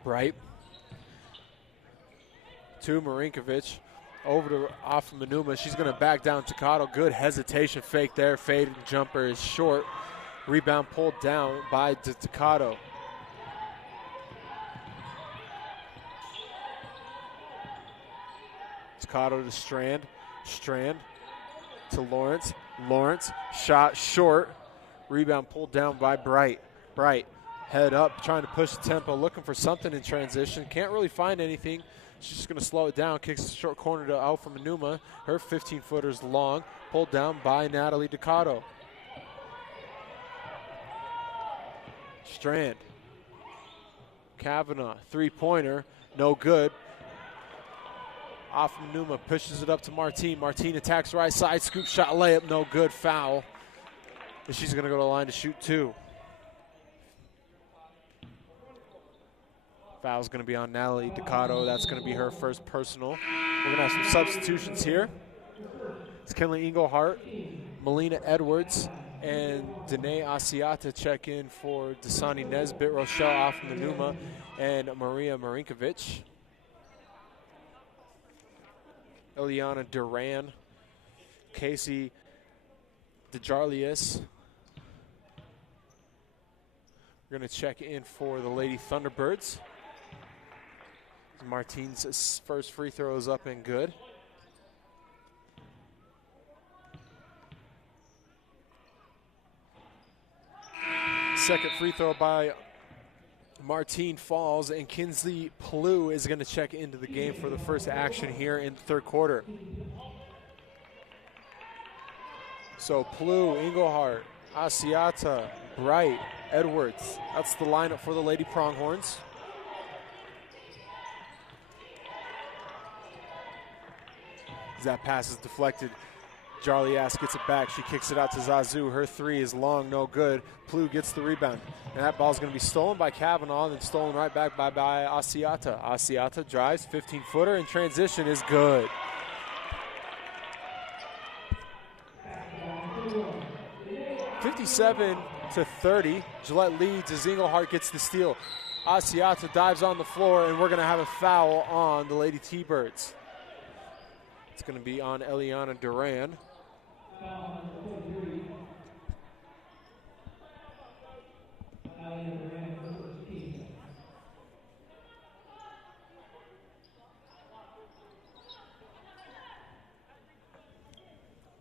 Bright to Marinkovic. Over to off of Manuma. She's going to back down Takado. Good hesitation fake there. Fading jumper is short. Rebound pulled down by Takado. Takado to Strand. Strand to Lawrence. Lawrence shot short. Rebound pulled down by Bright. Bright head up, trying to push the tempo, looking for something in transition. Can't really find anything. She's just going to slow it down. Kicks the short corner to Alpha Manuma. Her 15-footer's long. Pulled down by Natalie Ducato. Strand. Kavanaugh. Three-pointer. No good. Off Manuma pushes it up to Martine. Martine attacks right side. Scoop shot layup. No good. Foul. And she's going to go to the line to shoot two. Foul's going to be on Natalie Ducato. That's going to be her first personal. We're going to have some substitutions here. It's Kinley Englehart, Melina Edwards, and Danae Asiata check in for Dasani Nesbitt, Rochelle off Manuma, and Maria Marinkovic. Eliana Duran, Casey DeJarlius. We're going to check in for the Lady Thunderbirds. Martine's first free throw is up and good. Second free throw by Martine falls, and Kinsley Plew is going to check into the game for the first action here in the third quarter. So Plew, Englehart, Asiata, Bright, Edwards. That's the lineup for the Lady Pronghorns. That pass is deflected. Jarly Ass gets it back. She kicks it out to Zazu. Her three is long, no good. Plew gets the rebound. And that ball's going to be stolen by Kavanaugh and then stolen right back by Asiata. Asiata drives, 15-footer, and transition is good. (57-30). Gillette leads as Englehart gets the steal. Asiata dives on the floor, and we're going to have a foul on the Lady T-Birds. It's going to be on Eliana Duran.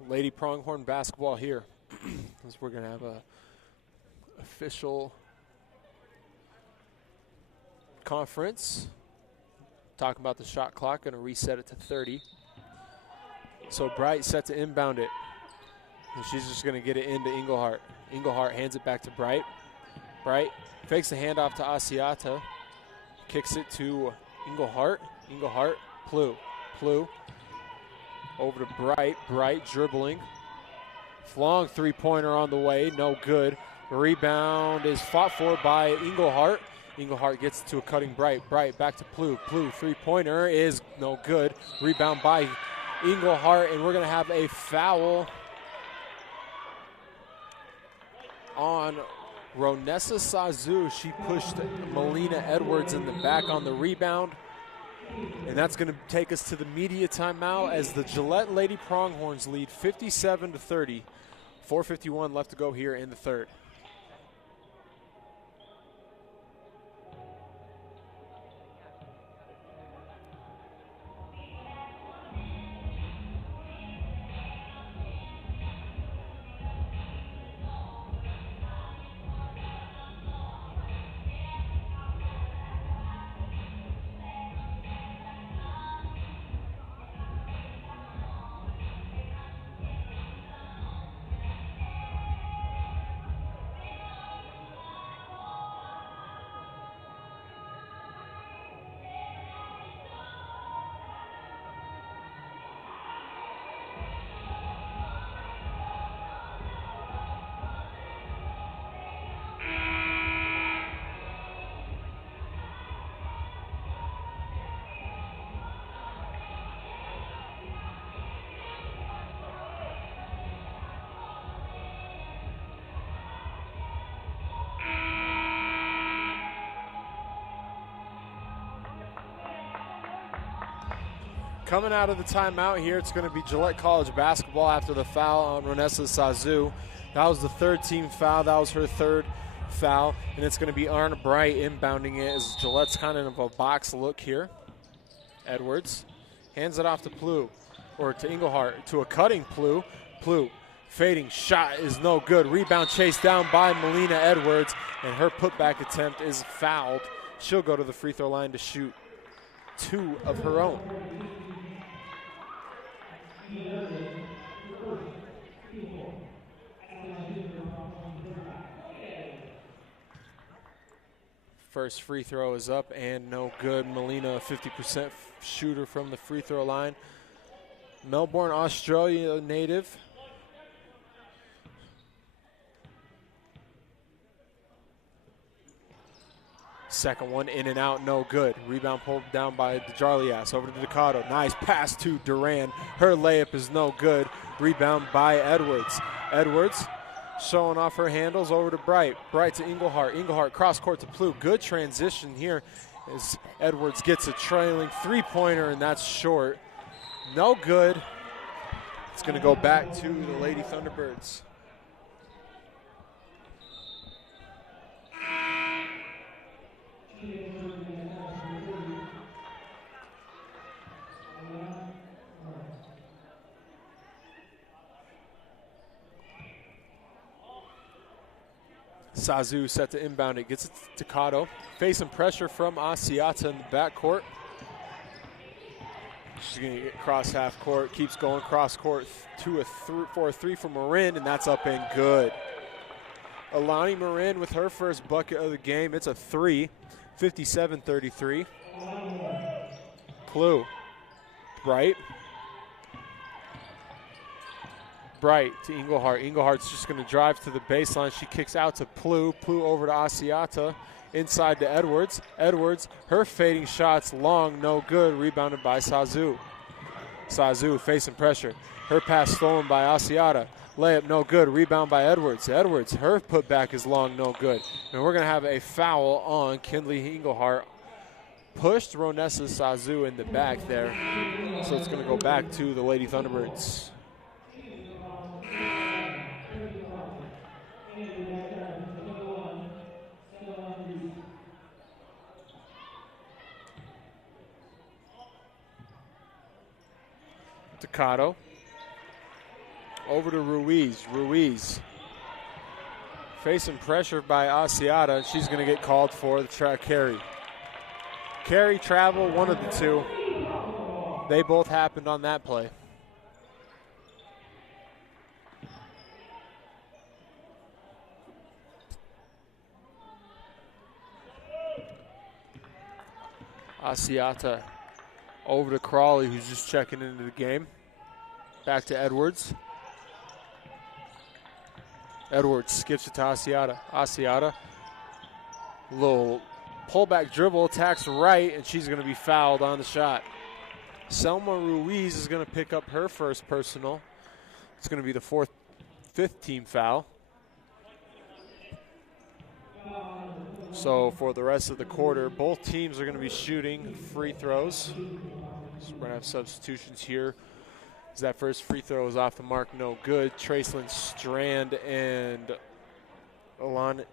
Lady Pronghorn basketball here. As we're going to have a official conference. Talking about the shot clock, going to reset it to 30. So Bright set to inbound it. And she's just going to get it into Englehart. Englehart hands it back to Bright. Bright fakes the handoff to Asiata. Kicks it to Englehart. Englehart, Plew. Plew over to Bright. Bright dribbling. Long three-pointer on the way. No good. The rebound is fought for by Englehart. Englehart gets to a cutting Bright. Bright back to Plew. Plew three-pointer is no good. Rebound by Englehart, and we're going to have a foul on Ronessa Sazu. She pushed Melina Edwards in the back on the rebound, and that's going to take us to the media timeout as the Gillette Lady Pronghorns lead 57-30. 4:51 left to go here in the third. Coming out of the timeout here, it's going to be Gillette College basketball after the foul on Ronessa Sazu. That was the third team foul. That was her third foul. And it's going to be Arna Bright inbounding it as Gillette's kind of a box look here. Edwards hands it off to Plu, or to Engelhardt, to a cutting Plu. Plu, fading shot is no good. Rebound chased down by Melina Edwards, and her putback attempt is fouled. She'll go to the free throw line to shoot 2 of her own. First free throw is up and no good. Melina, a 50% shooter from the free throw line. Melbourne, Australia native. Second one in and out, no good. Rebound pulled down by DeJarlias. Over to Ducato. Nice pass to Duran. Her layup is no good. Rebound by Edwards. Edwards showing off her handles over to Bright. Bright to Engelhardt. Engelhardt cross court to Plu. Good transition here as Edwards gets a trailing three-pointer, and that's short. No good. It's going to go back to the Lady Thunderbirds. Sazu set to inbound it, gets it to Cotto. Facing pressure from Asiata in the backcourt. She's going to get cross half court, keeps going cross court for a three from Marin, and that's up and good. Alani Marin with her first bucket of the game. It's a 3, 57-33. Plu. Bright. Bright to Engelhardt. Engelhardt's just going to drive to the baseline. She kicks out to Plu. Plu over to Asiata. Inside to Edwards. Edwards, her fading shot's long, no good. Rebounded by Sazu. Sazu facing pressure. Her pass stolen by Asiata. Layup no good. Rebound by Edwards. Edwards, her putback is long, no good. And we're going to have a foul on Kindley Engelhardt. Pushed Ronessa Sazu in the back there. So it's going to go back to the Lady Thunderbirds. Ducato. Over to Ruiz. Ruiz facing pressure by Asiata. She's going to get called for the track carry. Carry, travel, one of the two. They both happened on that play. Asiata over to Crawley, who's just checking into the game. Back to Edwards. Edwards skips it to Asiata. Asiata, little pullback dribble, attacks right, and she's going to be fouled on the shot. Selma Ruiz is going to pick up her first personal. It's going to be the fifth team foul. So for the rest of the quarter, both teams are going to be shooting free throws. So we're going to have substitutions here. As that first free throw is off the mark, no good. Tracelyn Strand and Alana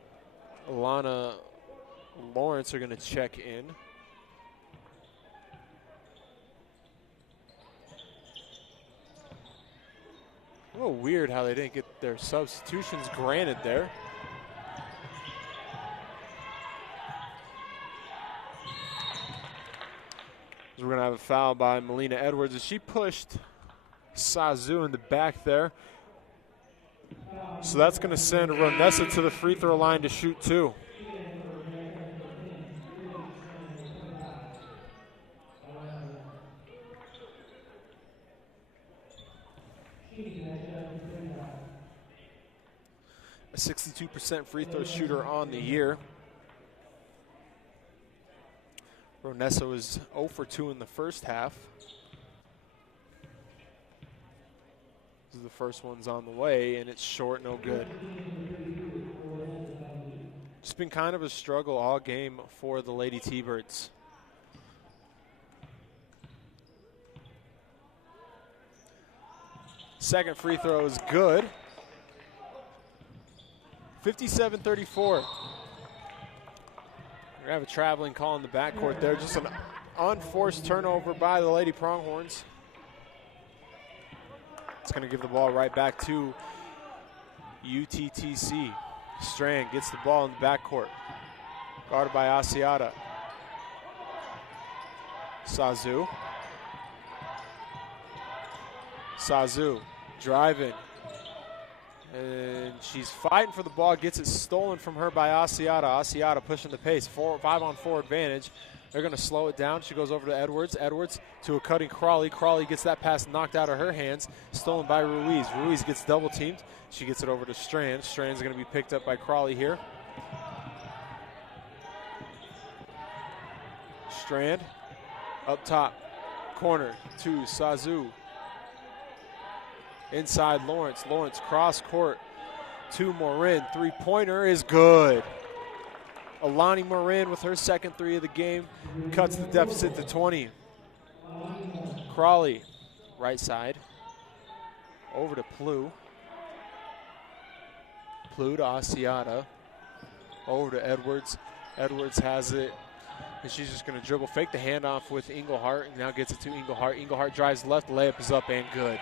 Lawrence are going to check in. A little weird how they didn't get their substitutions granted there. We're going to have a foul by Melina Edwards as she pushed Sazu in the back there. So that's going to send Ronessa to the free throw line to shoot 2. A 62% free throw shooter on the year. Ronessa was 0 for 2 in the first half. This is the first one's on the way, and it's short, no good. It's been kind of a struggle all game for the Lady T-Birds. Second free throw is good. 57-34. We're going to have a traveling call in the backcourt there. Just an unforced turnover by the Lady Pronghorns. It's going to give the ball right back to UTTC. Strand gets the ball in the backcourt. Guarded by Asiata. Sazu. Sazu driving. And she's fighting for the ball, gets it stolen from her by Asiata. Asiata pushing the pace, 5-on-4 advantage. They're going to slow it down. She goes over to Edwards. Edwards to a cutting Crawley. Crawley gets that pass knocked out of her hands, stolen by Ruiz. Ruiz gets double teamed. She gets it over to Strand. Strand's going to be picked up by Crawley here. Strand up top, corner to Sazu. Inside Lawrence. Lawrence cross court to Morin. Three-pointer is good. Alani Morin with her second three of the game cuts the deficit to 20. Crawley, right side. Over to Plu. Plu to Asiata. Over to Edwards. Edwards has it. And she's just going to dribble, fake the handoff with Englehart, and now gets it to Englehart. Englehart drives left, layup is up and good.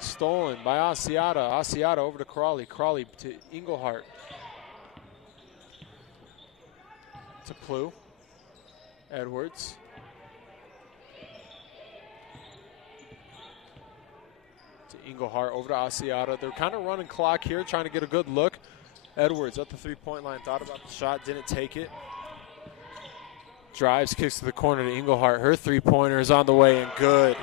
Stolen by Asiata. Asiata over to Crawley. Crawley to Englehart. To Plu. Edwards. To Englehart over to Asiata. They're kind of running clock here, trying to get a good look. Edwards at the three-point line. Thought about the shot, didn't take it. Drives, kicks to the corner to Englehart. Her three-pointer is on the way and good.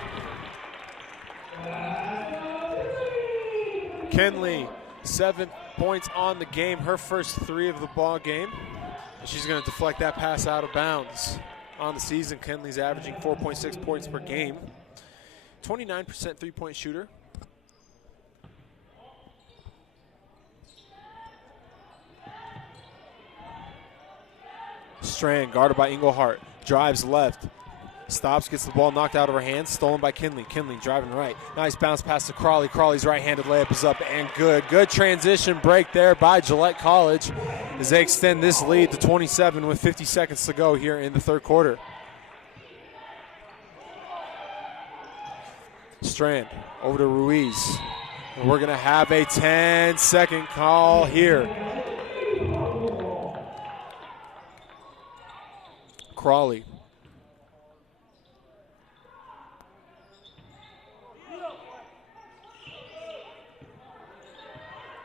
Kenley, 7 points on the game, her first three of the ball game. And she's going to deflect that pass out of bounds. On the season, Kenley's averaging 4.6 points per game. 29% three-point shooter. Strand, guarded by Englehart, drives left. Stops, gets the ball knocked out of her hands, stolen by Kinley. Kinley driving right. Nice bounce pass to Crawley. Crawley's right-handed layup is up and good. Good transition break there by Gillette College as they extend this lead to 27 with 50 seconds to go here in the third quarter. Strand over to Ruiz. And we're going to have a 10-second call here. Crawley.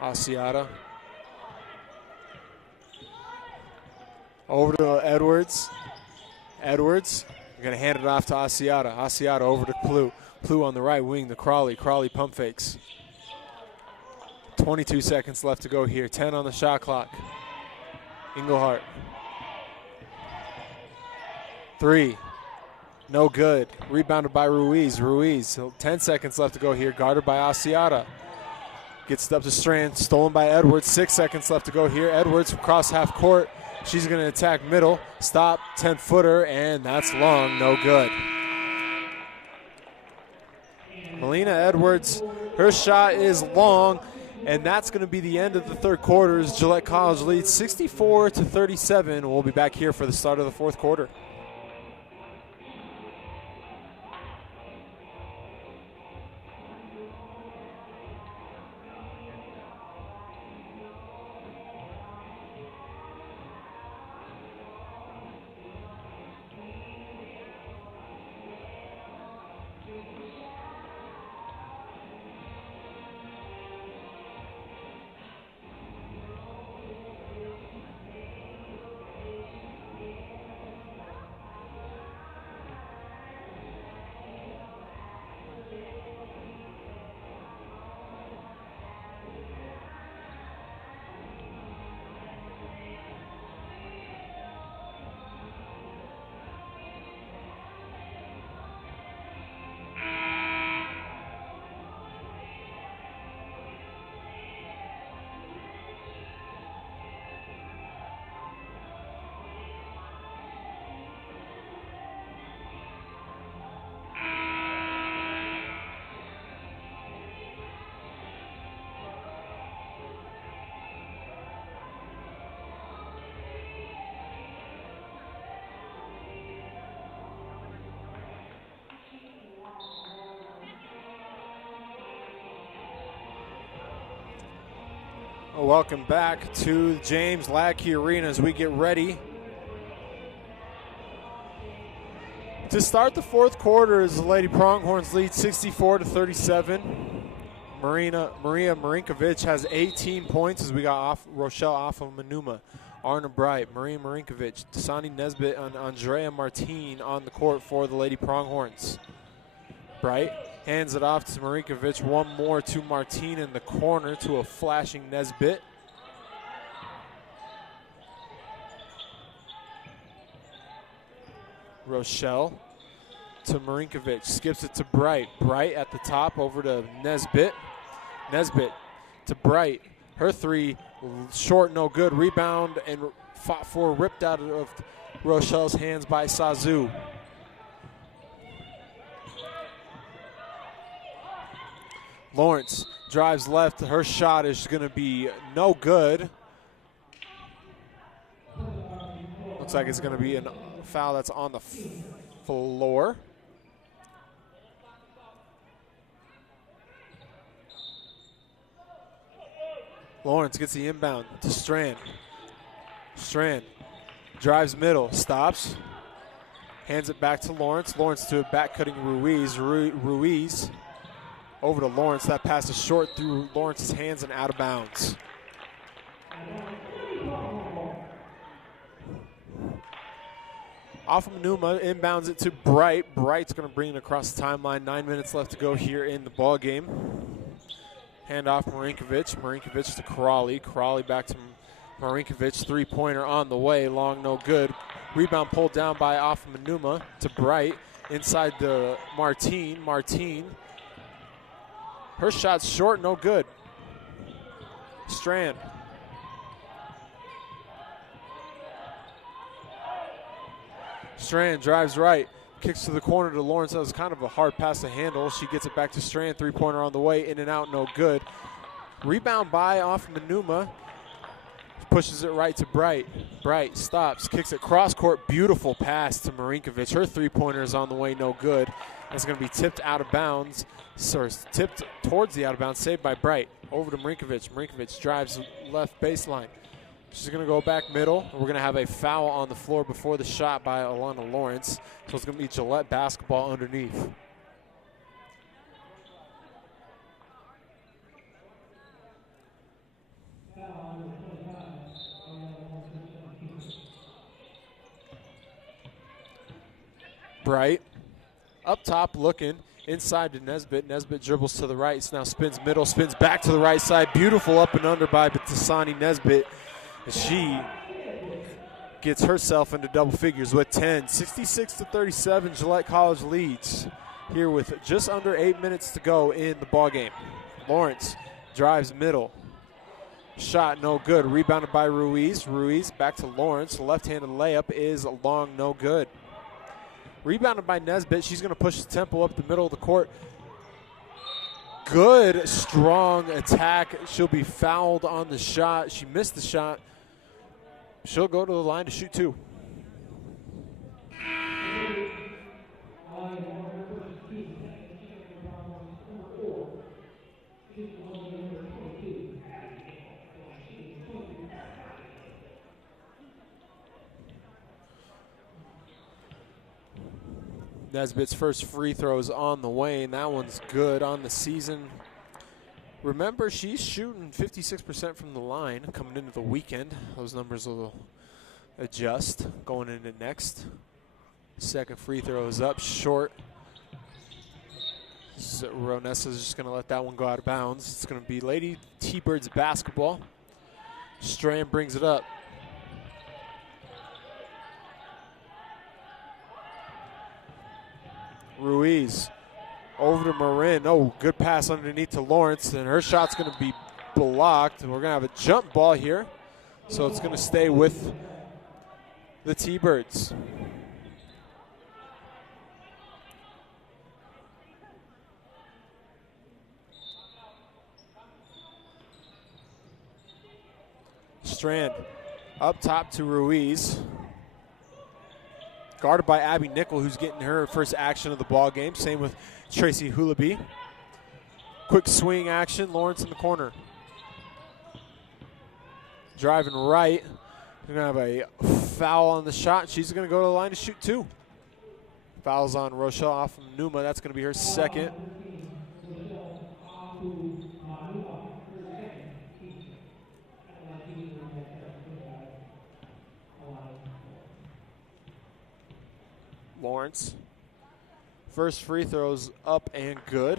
Asiata. Over to Edwards. Edwards. We're going to hand it off to Asiata. Asiata over to Plu. Plu on the right wing to Crawley. Crawley pump fakes. 22 seconds left to go here. 10 on the shot clock. Englehart. 3. No good. Rebounded by Ruiz. Ruiz. 10 seconds left to go here. Guarded by Asiata. Gets it up to Strand, stolen by Edwards. 6 seconds left to go here. Edwards across half court. She's going to attack middle. Stop, 10-footer, and that's long. No good. Melina Edwards, her shot is long, and that's going to be the end of the third quarter as Gillette College leads 64-37. We'll be back here for the start of the fourth quarter. Welcome back to James Lackey Arena as we get ready to start the fourth quarter as the Lady Pronghorns lead 64-37. Maria Marinkovic has 18 points as we got Rochelle Manuma, Arna Bright, Maria Marinkovic, Dasani Nesbitt, and Andrea Martin on the court for the Lady Pronghorns. Bright hands it off to Marinkovic, one more to Martin in the corner to a flashing Nesbitt. Rochelle to Marinkovic, skips it to Bright. Bright at the top over to Nesbitt. Nesbitt to Bright. Her three short, no good. Rebound and fought for, ripped out of Rochelle's hands by Sazu. Lawrence drives left. Her shot is going to be no good. Looks like it's going to be a foul that's on the floor. Lawrence gets the inbound to Strand. Strand drives middle, stops, hands it back to Lawrence. Lawrence to a back-cutting Ruiz. Ruiz over to Lawrence. That pass is short through Lawrence's hands and out of bounds. Off of Manuma, inbounds it to Bright. Bright's going to bring it across the timeline. 9 minutes left to go here in the ball game. Hand off Marinkovic. Marinkovic to Crawley. Crawley back to Marinkovic. Three-pointer on the way. Long, no good. Rebound pulled down by off of Manuma to Bright. Inside to Martin. Martin. Her shot's short, no good. Strand. Strand drives right, kicks to the corner to Lawrence. That was kind of a hard pass to handle. She gets it back to Strand. Three-pointer on the way, in and out, no good. Rebound by off Manuma. Pushes it right to Bright. Bright stops, kicks it cross-court. Beautiful pass to Marinkovic. Her three-pointer is on the way, no good. It's going to be tipped out of bounds. Sorry, tipped towards the out of bounds, saved by Bright. Over to Marinkovic. Marinkovic drives left baseline. She's going to go back middle. We're going to have a foul on the floor before the shot by Alana Lawrence. So it's going to be Gillette basketball underneath. Bright up top looking. Inside to Nesbitt. Nesbitt dribbles to the right. Now spins middle, spins back to the right side. Beautiful up and under by Tasani Nesbitt. As she gets herself into double figures with 10. 66-37, Gillette College leads here with just under 8 minutes to go in the ballgame. Lawrence drives middle. Shot no good. Rebounded by Ruiz. Ruiz back to Lawrence. Left-handed layup is long, no good. Rebounded by Nesbitt. She's going to push the tempo up the middle of the court. Good, strong attack. She'll be fouled on the shot. She missed the shot. She'll go to the line to shoot two. Nesbitt's first free throw is on the way, and that one's good on the season. Remember, she's shooting 56% from the line coming into the weekend. Those numbers will adjust going into next. Second free throw is up short. Ronessa's just going to let that one go out of bounds. It's going to be Lady T-Birds basketball. Strand brings it up. Ruiz over to Marin. Oh, good pass underneath to Lawrence, and her shot's going to be blocked. And we're going to have a jump ball here, so it's going to stay with the T-Birds. Strand up top to Ruiz. Guarded by Abby Nickel, who's getting her first action of the ball game. Same with Tracy Hulaby. Quick swing action. Lawrence in the corner. driving right. We're going to have a foul on the shot. She's going to go to the line to shoot 2. Fouls on Rochelle off of Numa. That's going to be her second. Lawrence. First free throw's up and good.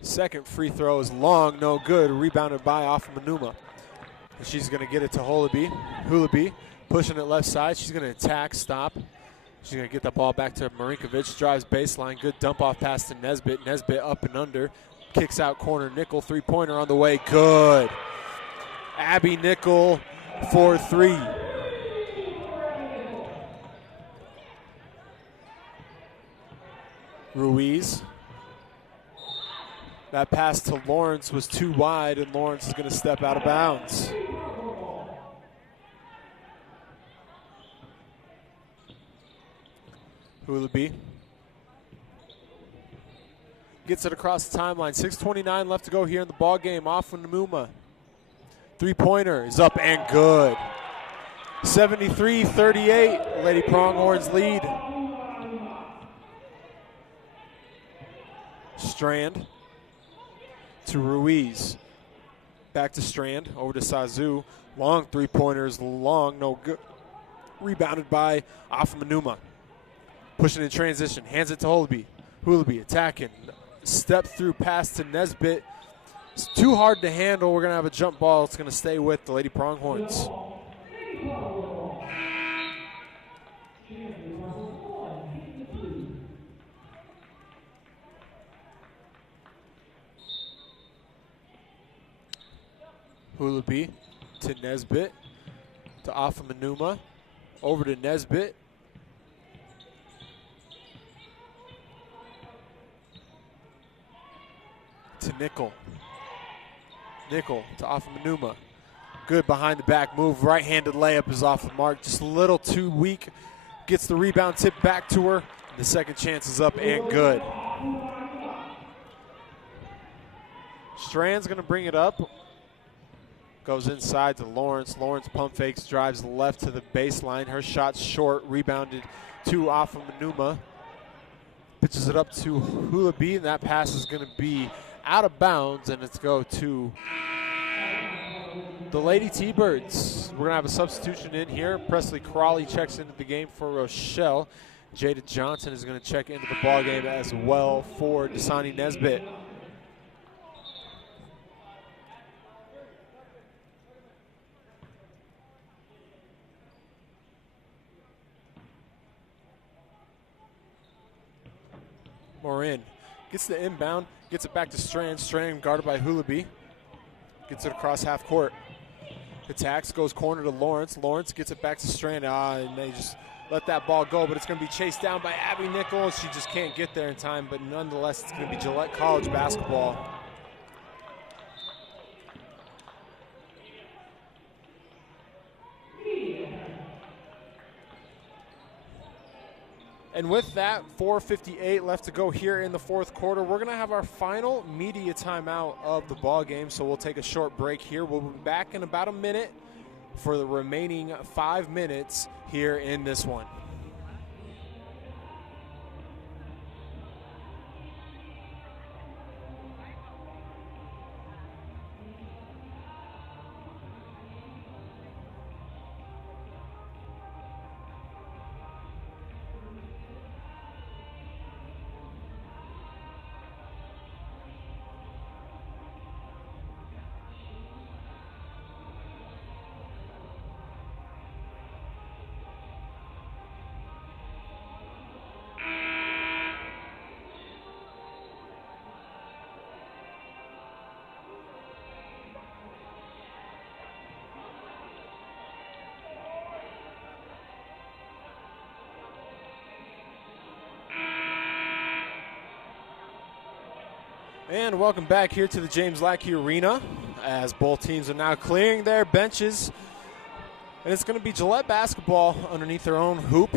Second free throw is long, no good. Rebounded by off of Manuma. And she's going to get it to Hulaby, pushing it left side. She's going to attack, stop. She's going to get the ball back to Marinkovic. Drives baseline. Good dump off pass to Nesbitt. Nesbitt up and under. Kicks out corner. Nickel three-pointer on the way. Good. Abby Nickel for 3. Ruiz. That pass to Lawrence was too wide, and Lawrence is going to step out of bounds. Hulaby gets it across the timeline. 6:29 left to go here in the ball game. Off of Namuma. Three-pointer is up and good. 73-38. Lady Pronghorns lead. Strand to Ruiz. Back to Strand. Over to Sazu. Long three-pointers. Long, no good. Rebounded by Afamanuma. Pushing in transition. Hands it to Hulaby. Hulaby attacking. Step through pass to Nesbitt. It's too hard to handle. We're going to have a jump ball. It's going to stay with the Lady Pronghorns. Hulaby to Nesbitt. To Afamanuma. Over to Nesbitt. To Nickel. Nickel to Afamanuma. Good behind the back move. Right-handed layup is off the mark. Just a little too weak. Gets the rebound tipped back to her. The second chance is up and good. Strand's going to bring it up. Goes inside to Lawrence. Lawrence pump fakes, drives left to the baseline. Her shot's short. Rebounded to Afamanuma. Pitches it up to Hulaby, and that pass is going to be out of bounds, and it's go to the Lady T-Birds. We're going to have a substitution in here. Presley Crawley checks into the game for Rochelle. Jada Johnson is going to check into the ball game as well for Dasani Nesbitt. Morin gets the inbound, gets it back to Strand. Strand guarded by Hulaby. Gets it across half court. Attacks, goes corner to Lawrence. Lawrence gets it back to Strand. And they just let that ball go, but it's going to be chased down by Abby Nichols. She just can't get there in time, but nonetheless, it's going to be Gillette College basketball. And with that, 4:58 left to go here in the fourth quarter. We're going to have our final media timeout of the ball game, so we'll take a short break here. We'll be back in about a minute for the remaining 5 minutes here in this one. And welcome back here to the James Lackey Arena as both teams are now clearing their benches And it's going to be Gillette basketball underneath their own hoop.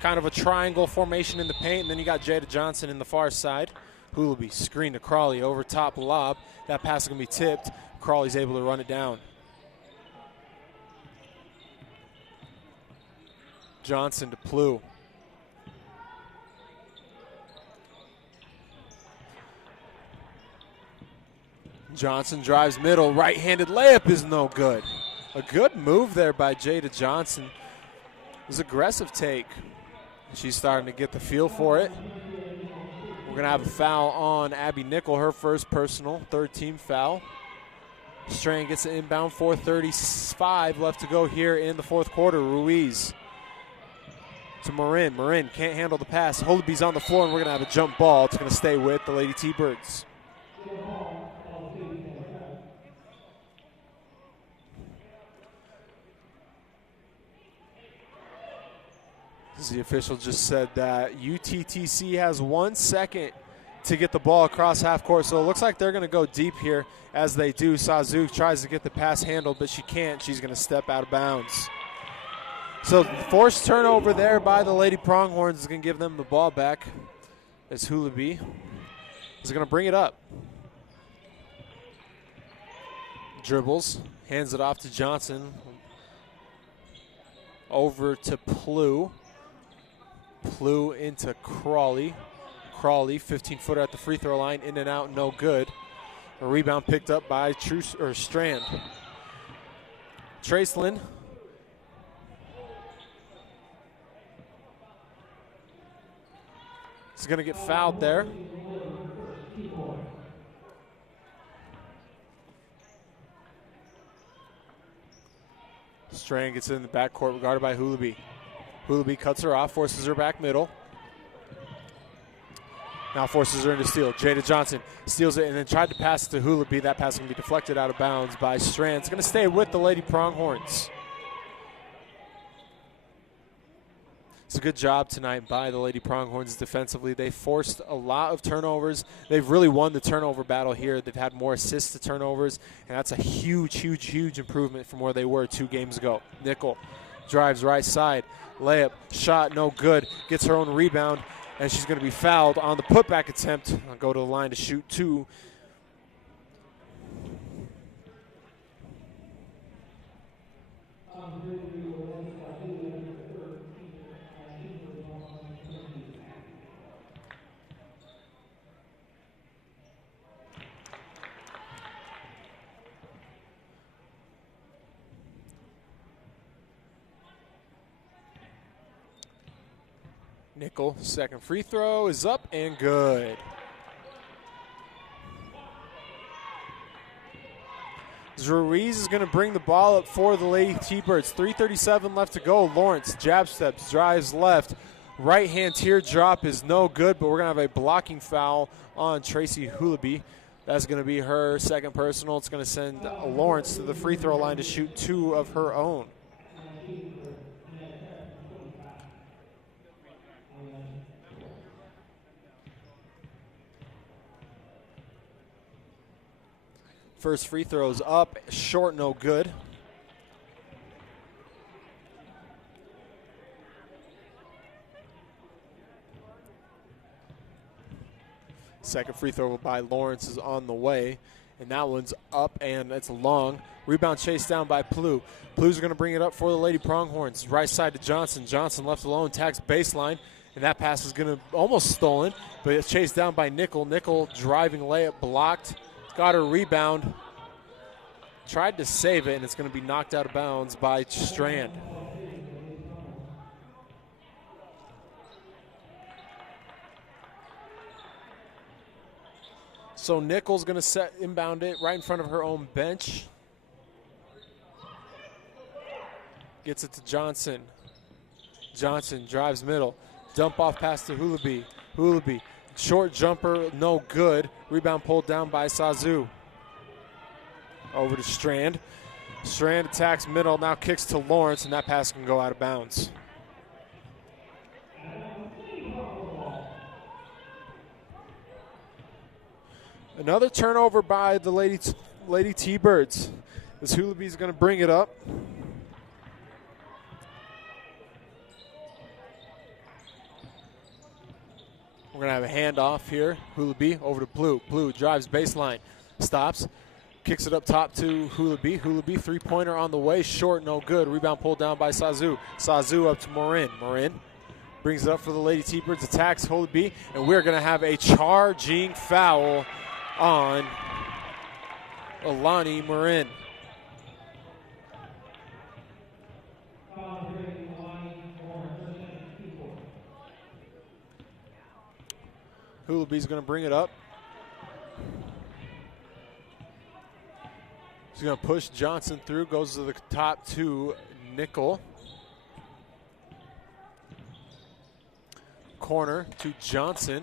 Kind of a triangle formation in the paint. And then you got Jada Johnson in the far side. Hulaby screen to Crawley over top lob. That pass is going to be tipped. Crawley's able to run it down. Johnson to Plew. Johnson drives middle. Right-handed layup is no good. A good move there by Jada Johnson. It was an aggressive take. She's starting to get the feel for it. We're going to have a foul on Abby Nickel, her first personal, third-team foul. Strand gets an inbound, 4:35 left to go here in the fourth quarter. Ruiz to Marin. Marin can't handle the pass. Hulaby's on the floor, and we're going to have a jump ball. It's going to stay with the Lady T-Birds. The official just said that UTTC has 1 second to get the ball across half court, so it looks like they're going to go deep here as they do. Sazuk tries to get the pass handled, but she can't. She's going to step out of bounds. So forced turnover there by the Lady Pronghorns is going to give them the ball back as Hulaby is going to bring it up. Dribbles, hands it off to Johnson. Over to Plew. Plew into Crawley. Crawley, 15-footer at the free throw line, in and out, no good. A rebound picked up by Strand. Traceland. He's going to get fouled there. Strand gets it in the backcourt, guarded by Hulaby. Hulaby cuts her off, forces her back middle. Now forces her into steal. Jada Johnson steals it and then tried to pass it to Hulaby. That pass is going to be deflected out of bounds by Strand. It's going to stay with the Lady Pronghorns. It's a good job tonight by the Lady Pronghorns defensively. They forced a lot of turnovers. They've really won the turnover battle here. They've had more assists to turnovers, and that's a huge, huge, huge improvement from where they were 2 games ago. Nickel drives right side. Layup, shot, no good. Gets her own rebound, and she's going to be fouled on the putback attempt. I'll go to the line to shoot 2. Nickel, second free throw is up and good. Ruiz is going to bring the ball up for the Lady T-Birds. 3:37 left to go. Lawrence jab steps, drives left. Right hand teardrop is no good, but we're going to have a blocking foul on Tracy Hulaby. That's going to be her second personal. It's going to send Lawrence to the free throw line to shoot 2 of her own. First free throw's up, short, no good. Second free throw by Lawrence is on the way, and that one's up, and it's long. Rebound chased down by Plew. Plew's going to bring it up for the Lady Pronghorns. Right side to Johnson. Johnson left alone, tags baseline, and that pass is going to almost stolen, but it's chased down by Nickel. Nickel driving layup blocked. Got her rebound. Tried to save it, and it's going to be knocked out of bounds by Strand. So Nickel's going to inbound it right in front of her own bench. Gets it to Johnson. Johnson drives middle. Dump off pass to Hulaby. Hulaby, short jumper, no good. Rebound pulled down by Sazu. Over to Strand. Strand attacks middle, now kicks to Lawrence, and that pass can go out of bounds. Another turnover by the Lady T-Birds. This Hulaby's going to bring it up. We're going to have a handoff here. Hula B over to Blue. Blue drives baseline, stops, kicks it up top to Hula B. Hula B, three-pointer on the way, short, no good. Rebound pulled down by Sazu. Sazu up to Morin. Morin brings it up for the Lady T-Birds, attacks Hula B, and we're going to have a charging foul on Alani Morin. Hula B's going to bring it up. She's going to push Johnson through, goes to the top to Nickel. Corner to Johnson.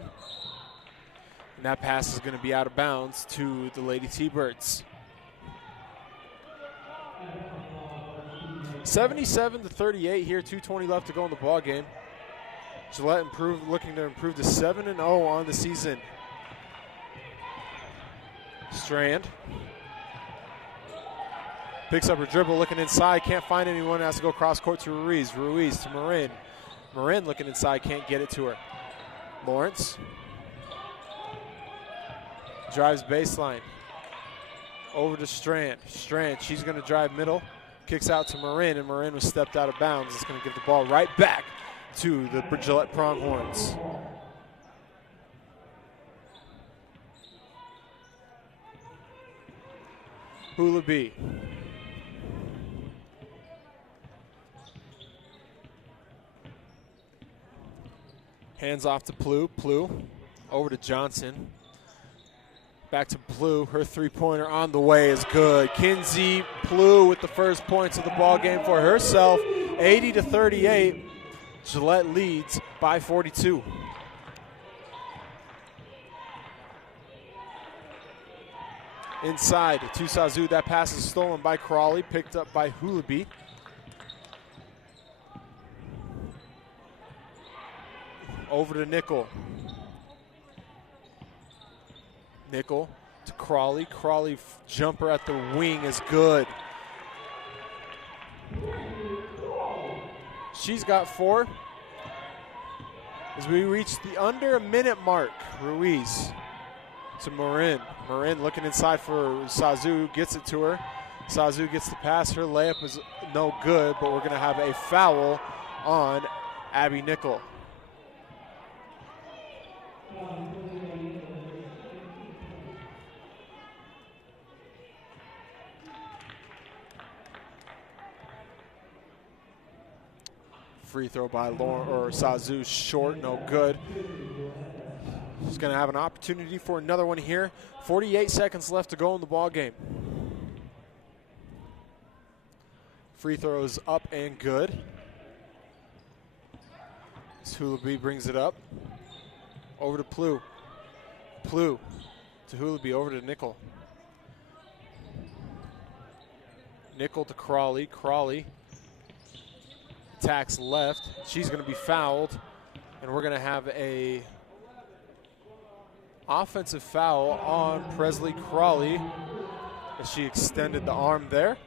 And that pass is going to be out of bounds to the Lady T-Birds. 77-38 here, 2:20 left to go in the ball game. Gillette looking to improve to 7-0 on the season. Strand picks up her dribble, looking inside, can't find anyone, has to go cross court to Ruiz. Ruiz to Marin. Marin looking inside, can't get it to her. Lawrence drives baseline over to Strand. Strand, she's going to drive middle, kicks out to Marin, and Marin was stepped out of bounds. It's going to give the ball right back to the Gillette Pronghorns. Hula B. Hands off to Plu. Plu over to Johnson. Back to Plu. Her three-pointer on the way is good. Kinsey Plu with the first points of the ball game for herself. 80-38. Gillette leads by 42. Inside to Sazu. That pass is stolen by Crawley, picked up by Hula B. Over to Nickel. Nickel to Crawley. Crawley jumper at the wing is good. She's got 4. As we reach the under a minute mark, Ruiz to Marin. Marin looking inside for Sazu, gets it to her. Sazu gets the pass. Her layup is no good, but we're going to have a foul on Abby Nickel. Free throw by Sazu, short, no good. She's going to have an opportunity for another one here. 48 seconds left to go in the ball game. Free throws up and good. As Hula B brings it up. Over to Plu. Plu to Hula B, over to Nickel. Nickel to Crawley. Crawley attacks left. She's going to be fouled, and we're going to have a offensive foul on Presley Crawley as she extended the arm there.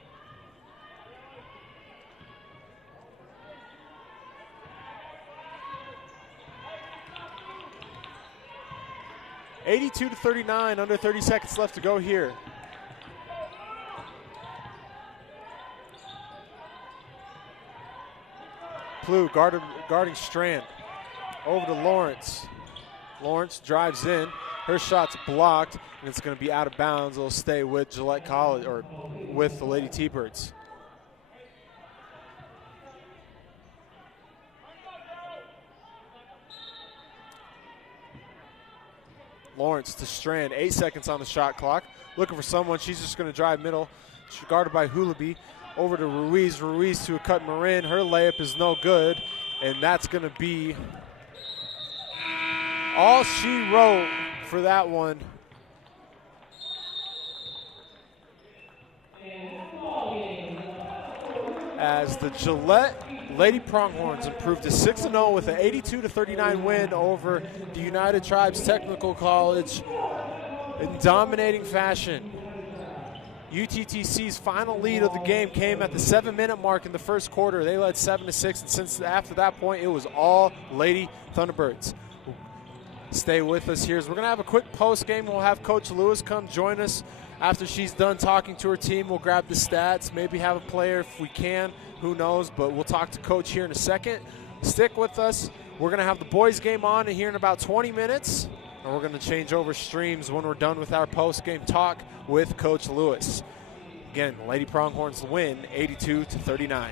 (82-39), under 30 seconds left to go here. Plu guarding Strand. Over to Lawrence. Lawrence drives in. Her shot's blocked, and it's going to be out of bounds. It'll stay with Gillette College, or with the Lady T-Birds. Lawrence to Strand. 8 seconds on the shot clock. Looking for someone. She's just going to drive middle. She's guarded by Hula B. Over to Ruiz. Ruiz to a cut Marin. Her layup is no good, and that's going to be all she wrote for that one. As the Gillette Lady Pronghorns improved to 6-0 with an 82-39 win over the United Tribes Technical College in dominating fashion. UTTC's final lead of the game came at the 7-minute mark in the first quarter. They led 7-6, and since after that point, it was all Lady Thunderbirds. stay with us here. We're going to have a quick post game. We'll have Coach Lewis come join us after she's done talking to her team. We'll grab the stats, maybe have a player if we can. Who knows? But we'll talk to Coach here in a second. Stick with us. We're going to have the boys game on here in about 20 minutes, and we're going to change over streams when we're done with our post game talk with Coach Lewis. Again, Lady Pronghorns win 82-39.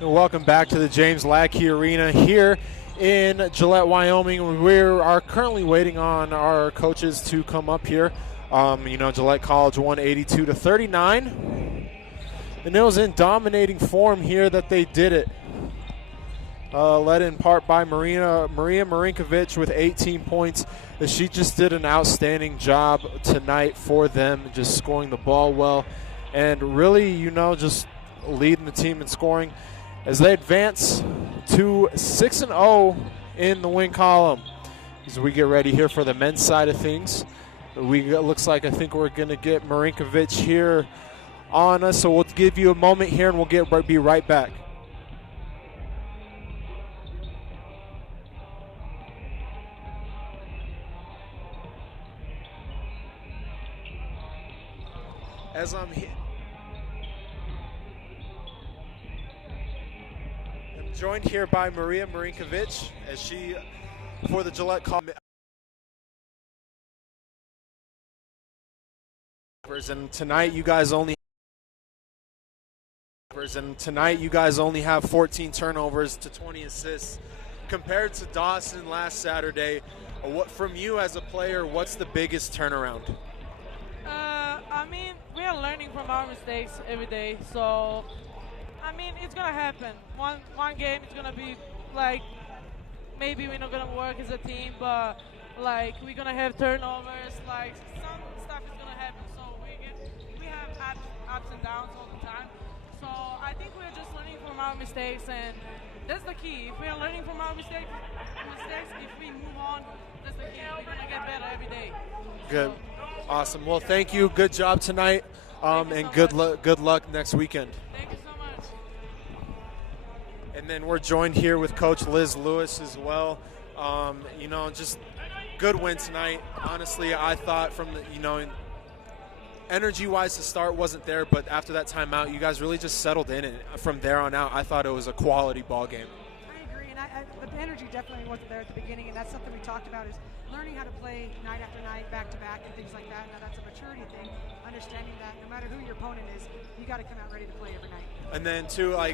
And welcome back to the James Lackey Arena here in Gillette, Wyoming. We are currently waiting on our coaches to come up here. Gillette College won 82-39. And it was in dominating form here that they did it. Led in part by Maria Marinkovic with 18 points. She just did an outstanding job tonight for them, just scoring the ball well. And really, just leading the team in scoring as they advance to 6-0 in the win column. As we get ready here for the men's side of things, looks like I think we're going to get Marinkovic here on us, so we'll give you a moment here and we'll be right back. As I'm joined here by Maria Marinkovic as she, for the Gillette College. And tonight you guys only have 14 turnovers to 20 assists. Compared to Dawson last Saturday, from you as a player, what's the biggest turnaround? We are learning from our mistakes every day, so it's gonna happen. One game it's gonna be like maybe we're not gonna work as a team, but we're gonna have turnovers. Some stuff is gonna happen. So we have ups and downs all the time. So I think we're just learning from our mistakes, and that's the key. If we are learning from our mistakes, if we move on, that's the key. We're gonna get better every day. Good. Awesome. Well, thank you. Good job tonight, and good luck next weekend. Thank you so much. And then we're joined here with Coach Liz Lewis as well. Just good win tonight. Honestly, I thought from the, energy-wise, the start wasn't there, but after that timeout, you guys really just settled in, and from there on out, I thought it was a quality ball game. I agree, and the energy definitely wasn't there at the beginning, and that's something we talked about is learning how to play night after night, back-to-back, and things like that. Now, that's a maturity thing, understanding that no matter who your opponent is, you got to come out ready to play every night. And then, too, I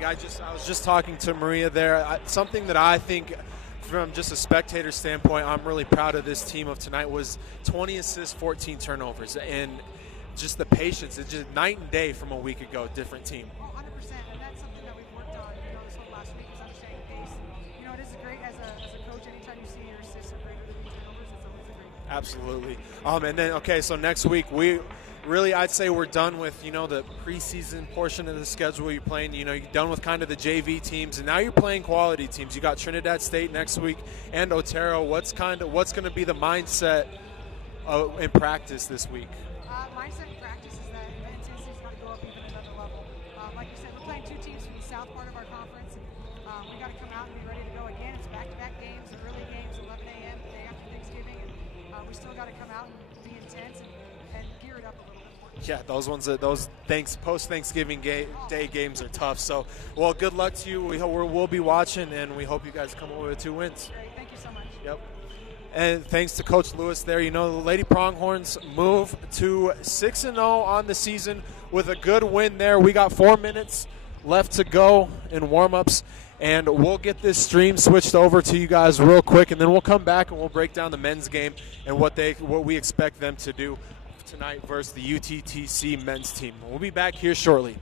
was just talking to Maria there. Something that I think from just a spectator standpoint, I'm really proud of this team of tonight was 20 assists, 14 turnovers, and just the patience. It's just night and day from a week ago, different team. 100%, and that's something that we've worked on, this whole last week is understanding pace. It is great as a coach, anytime you see your assists are greater than turnovers, it's always a great. Absolutely. And then, so next week, I'd say we're done with, the preseason portion of the schedule you're playing. You're done with kind of the JV teams, and now you're playing quality teams. You got Trinidad State next week and Otero. What's going to be the mindset in practice this week? Mindset in practice is that the intensity is going to go up even another level. Like you said, we're playing two teams from the south part of our conference, and we got to come out and be ready to go again. It's back-to-back games, early games, 11 a.m. the day after Thanksgiving, and we still got to come out and be intense and gear it up a little bit more. Yeah, those post-Thanksgiving Day games are tough. So, well, good luck to you. We'll be watching, and we hope you guys come away with 2 wins. Great, thank you so much. Yep. And thanks to Coach Lewis there. The Lady Pronghorns move to 6-0 on the season with a good win there. We got 4 minutes left to go in warm-ups, and we'll get this stream switched over to you guys real quick, and then we'll come back and we'll break down the men's game and what we expect them to do tonight versus the UTTC men's team. We'll be back here shortly.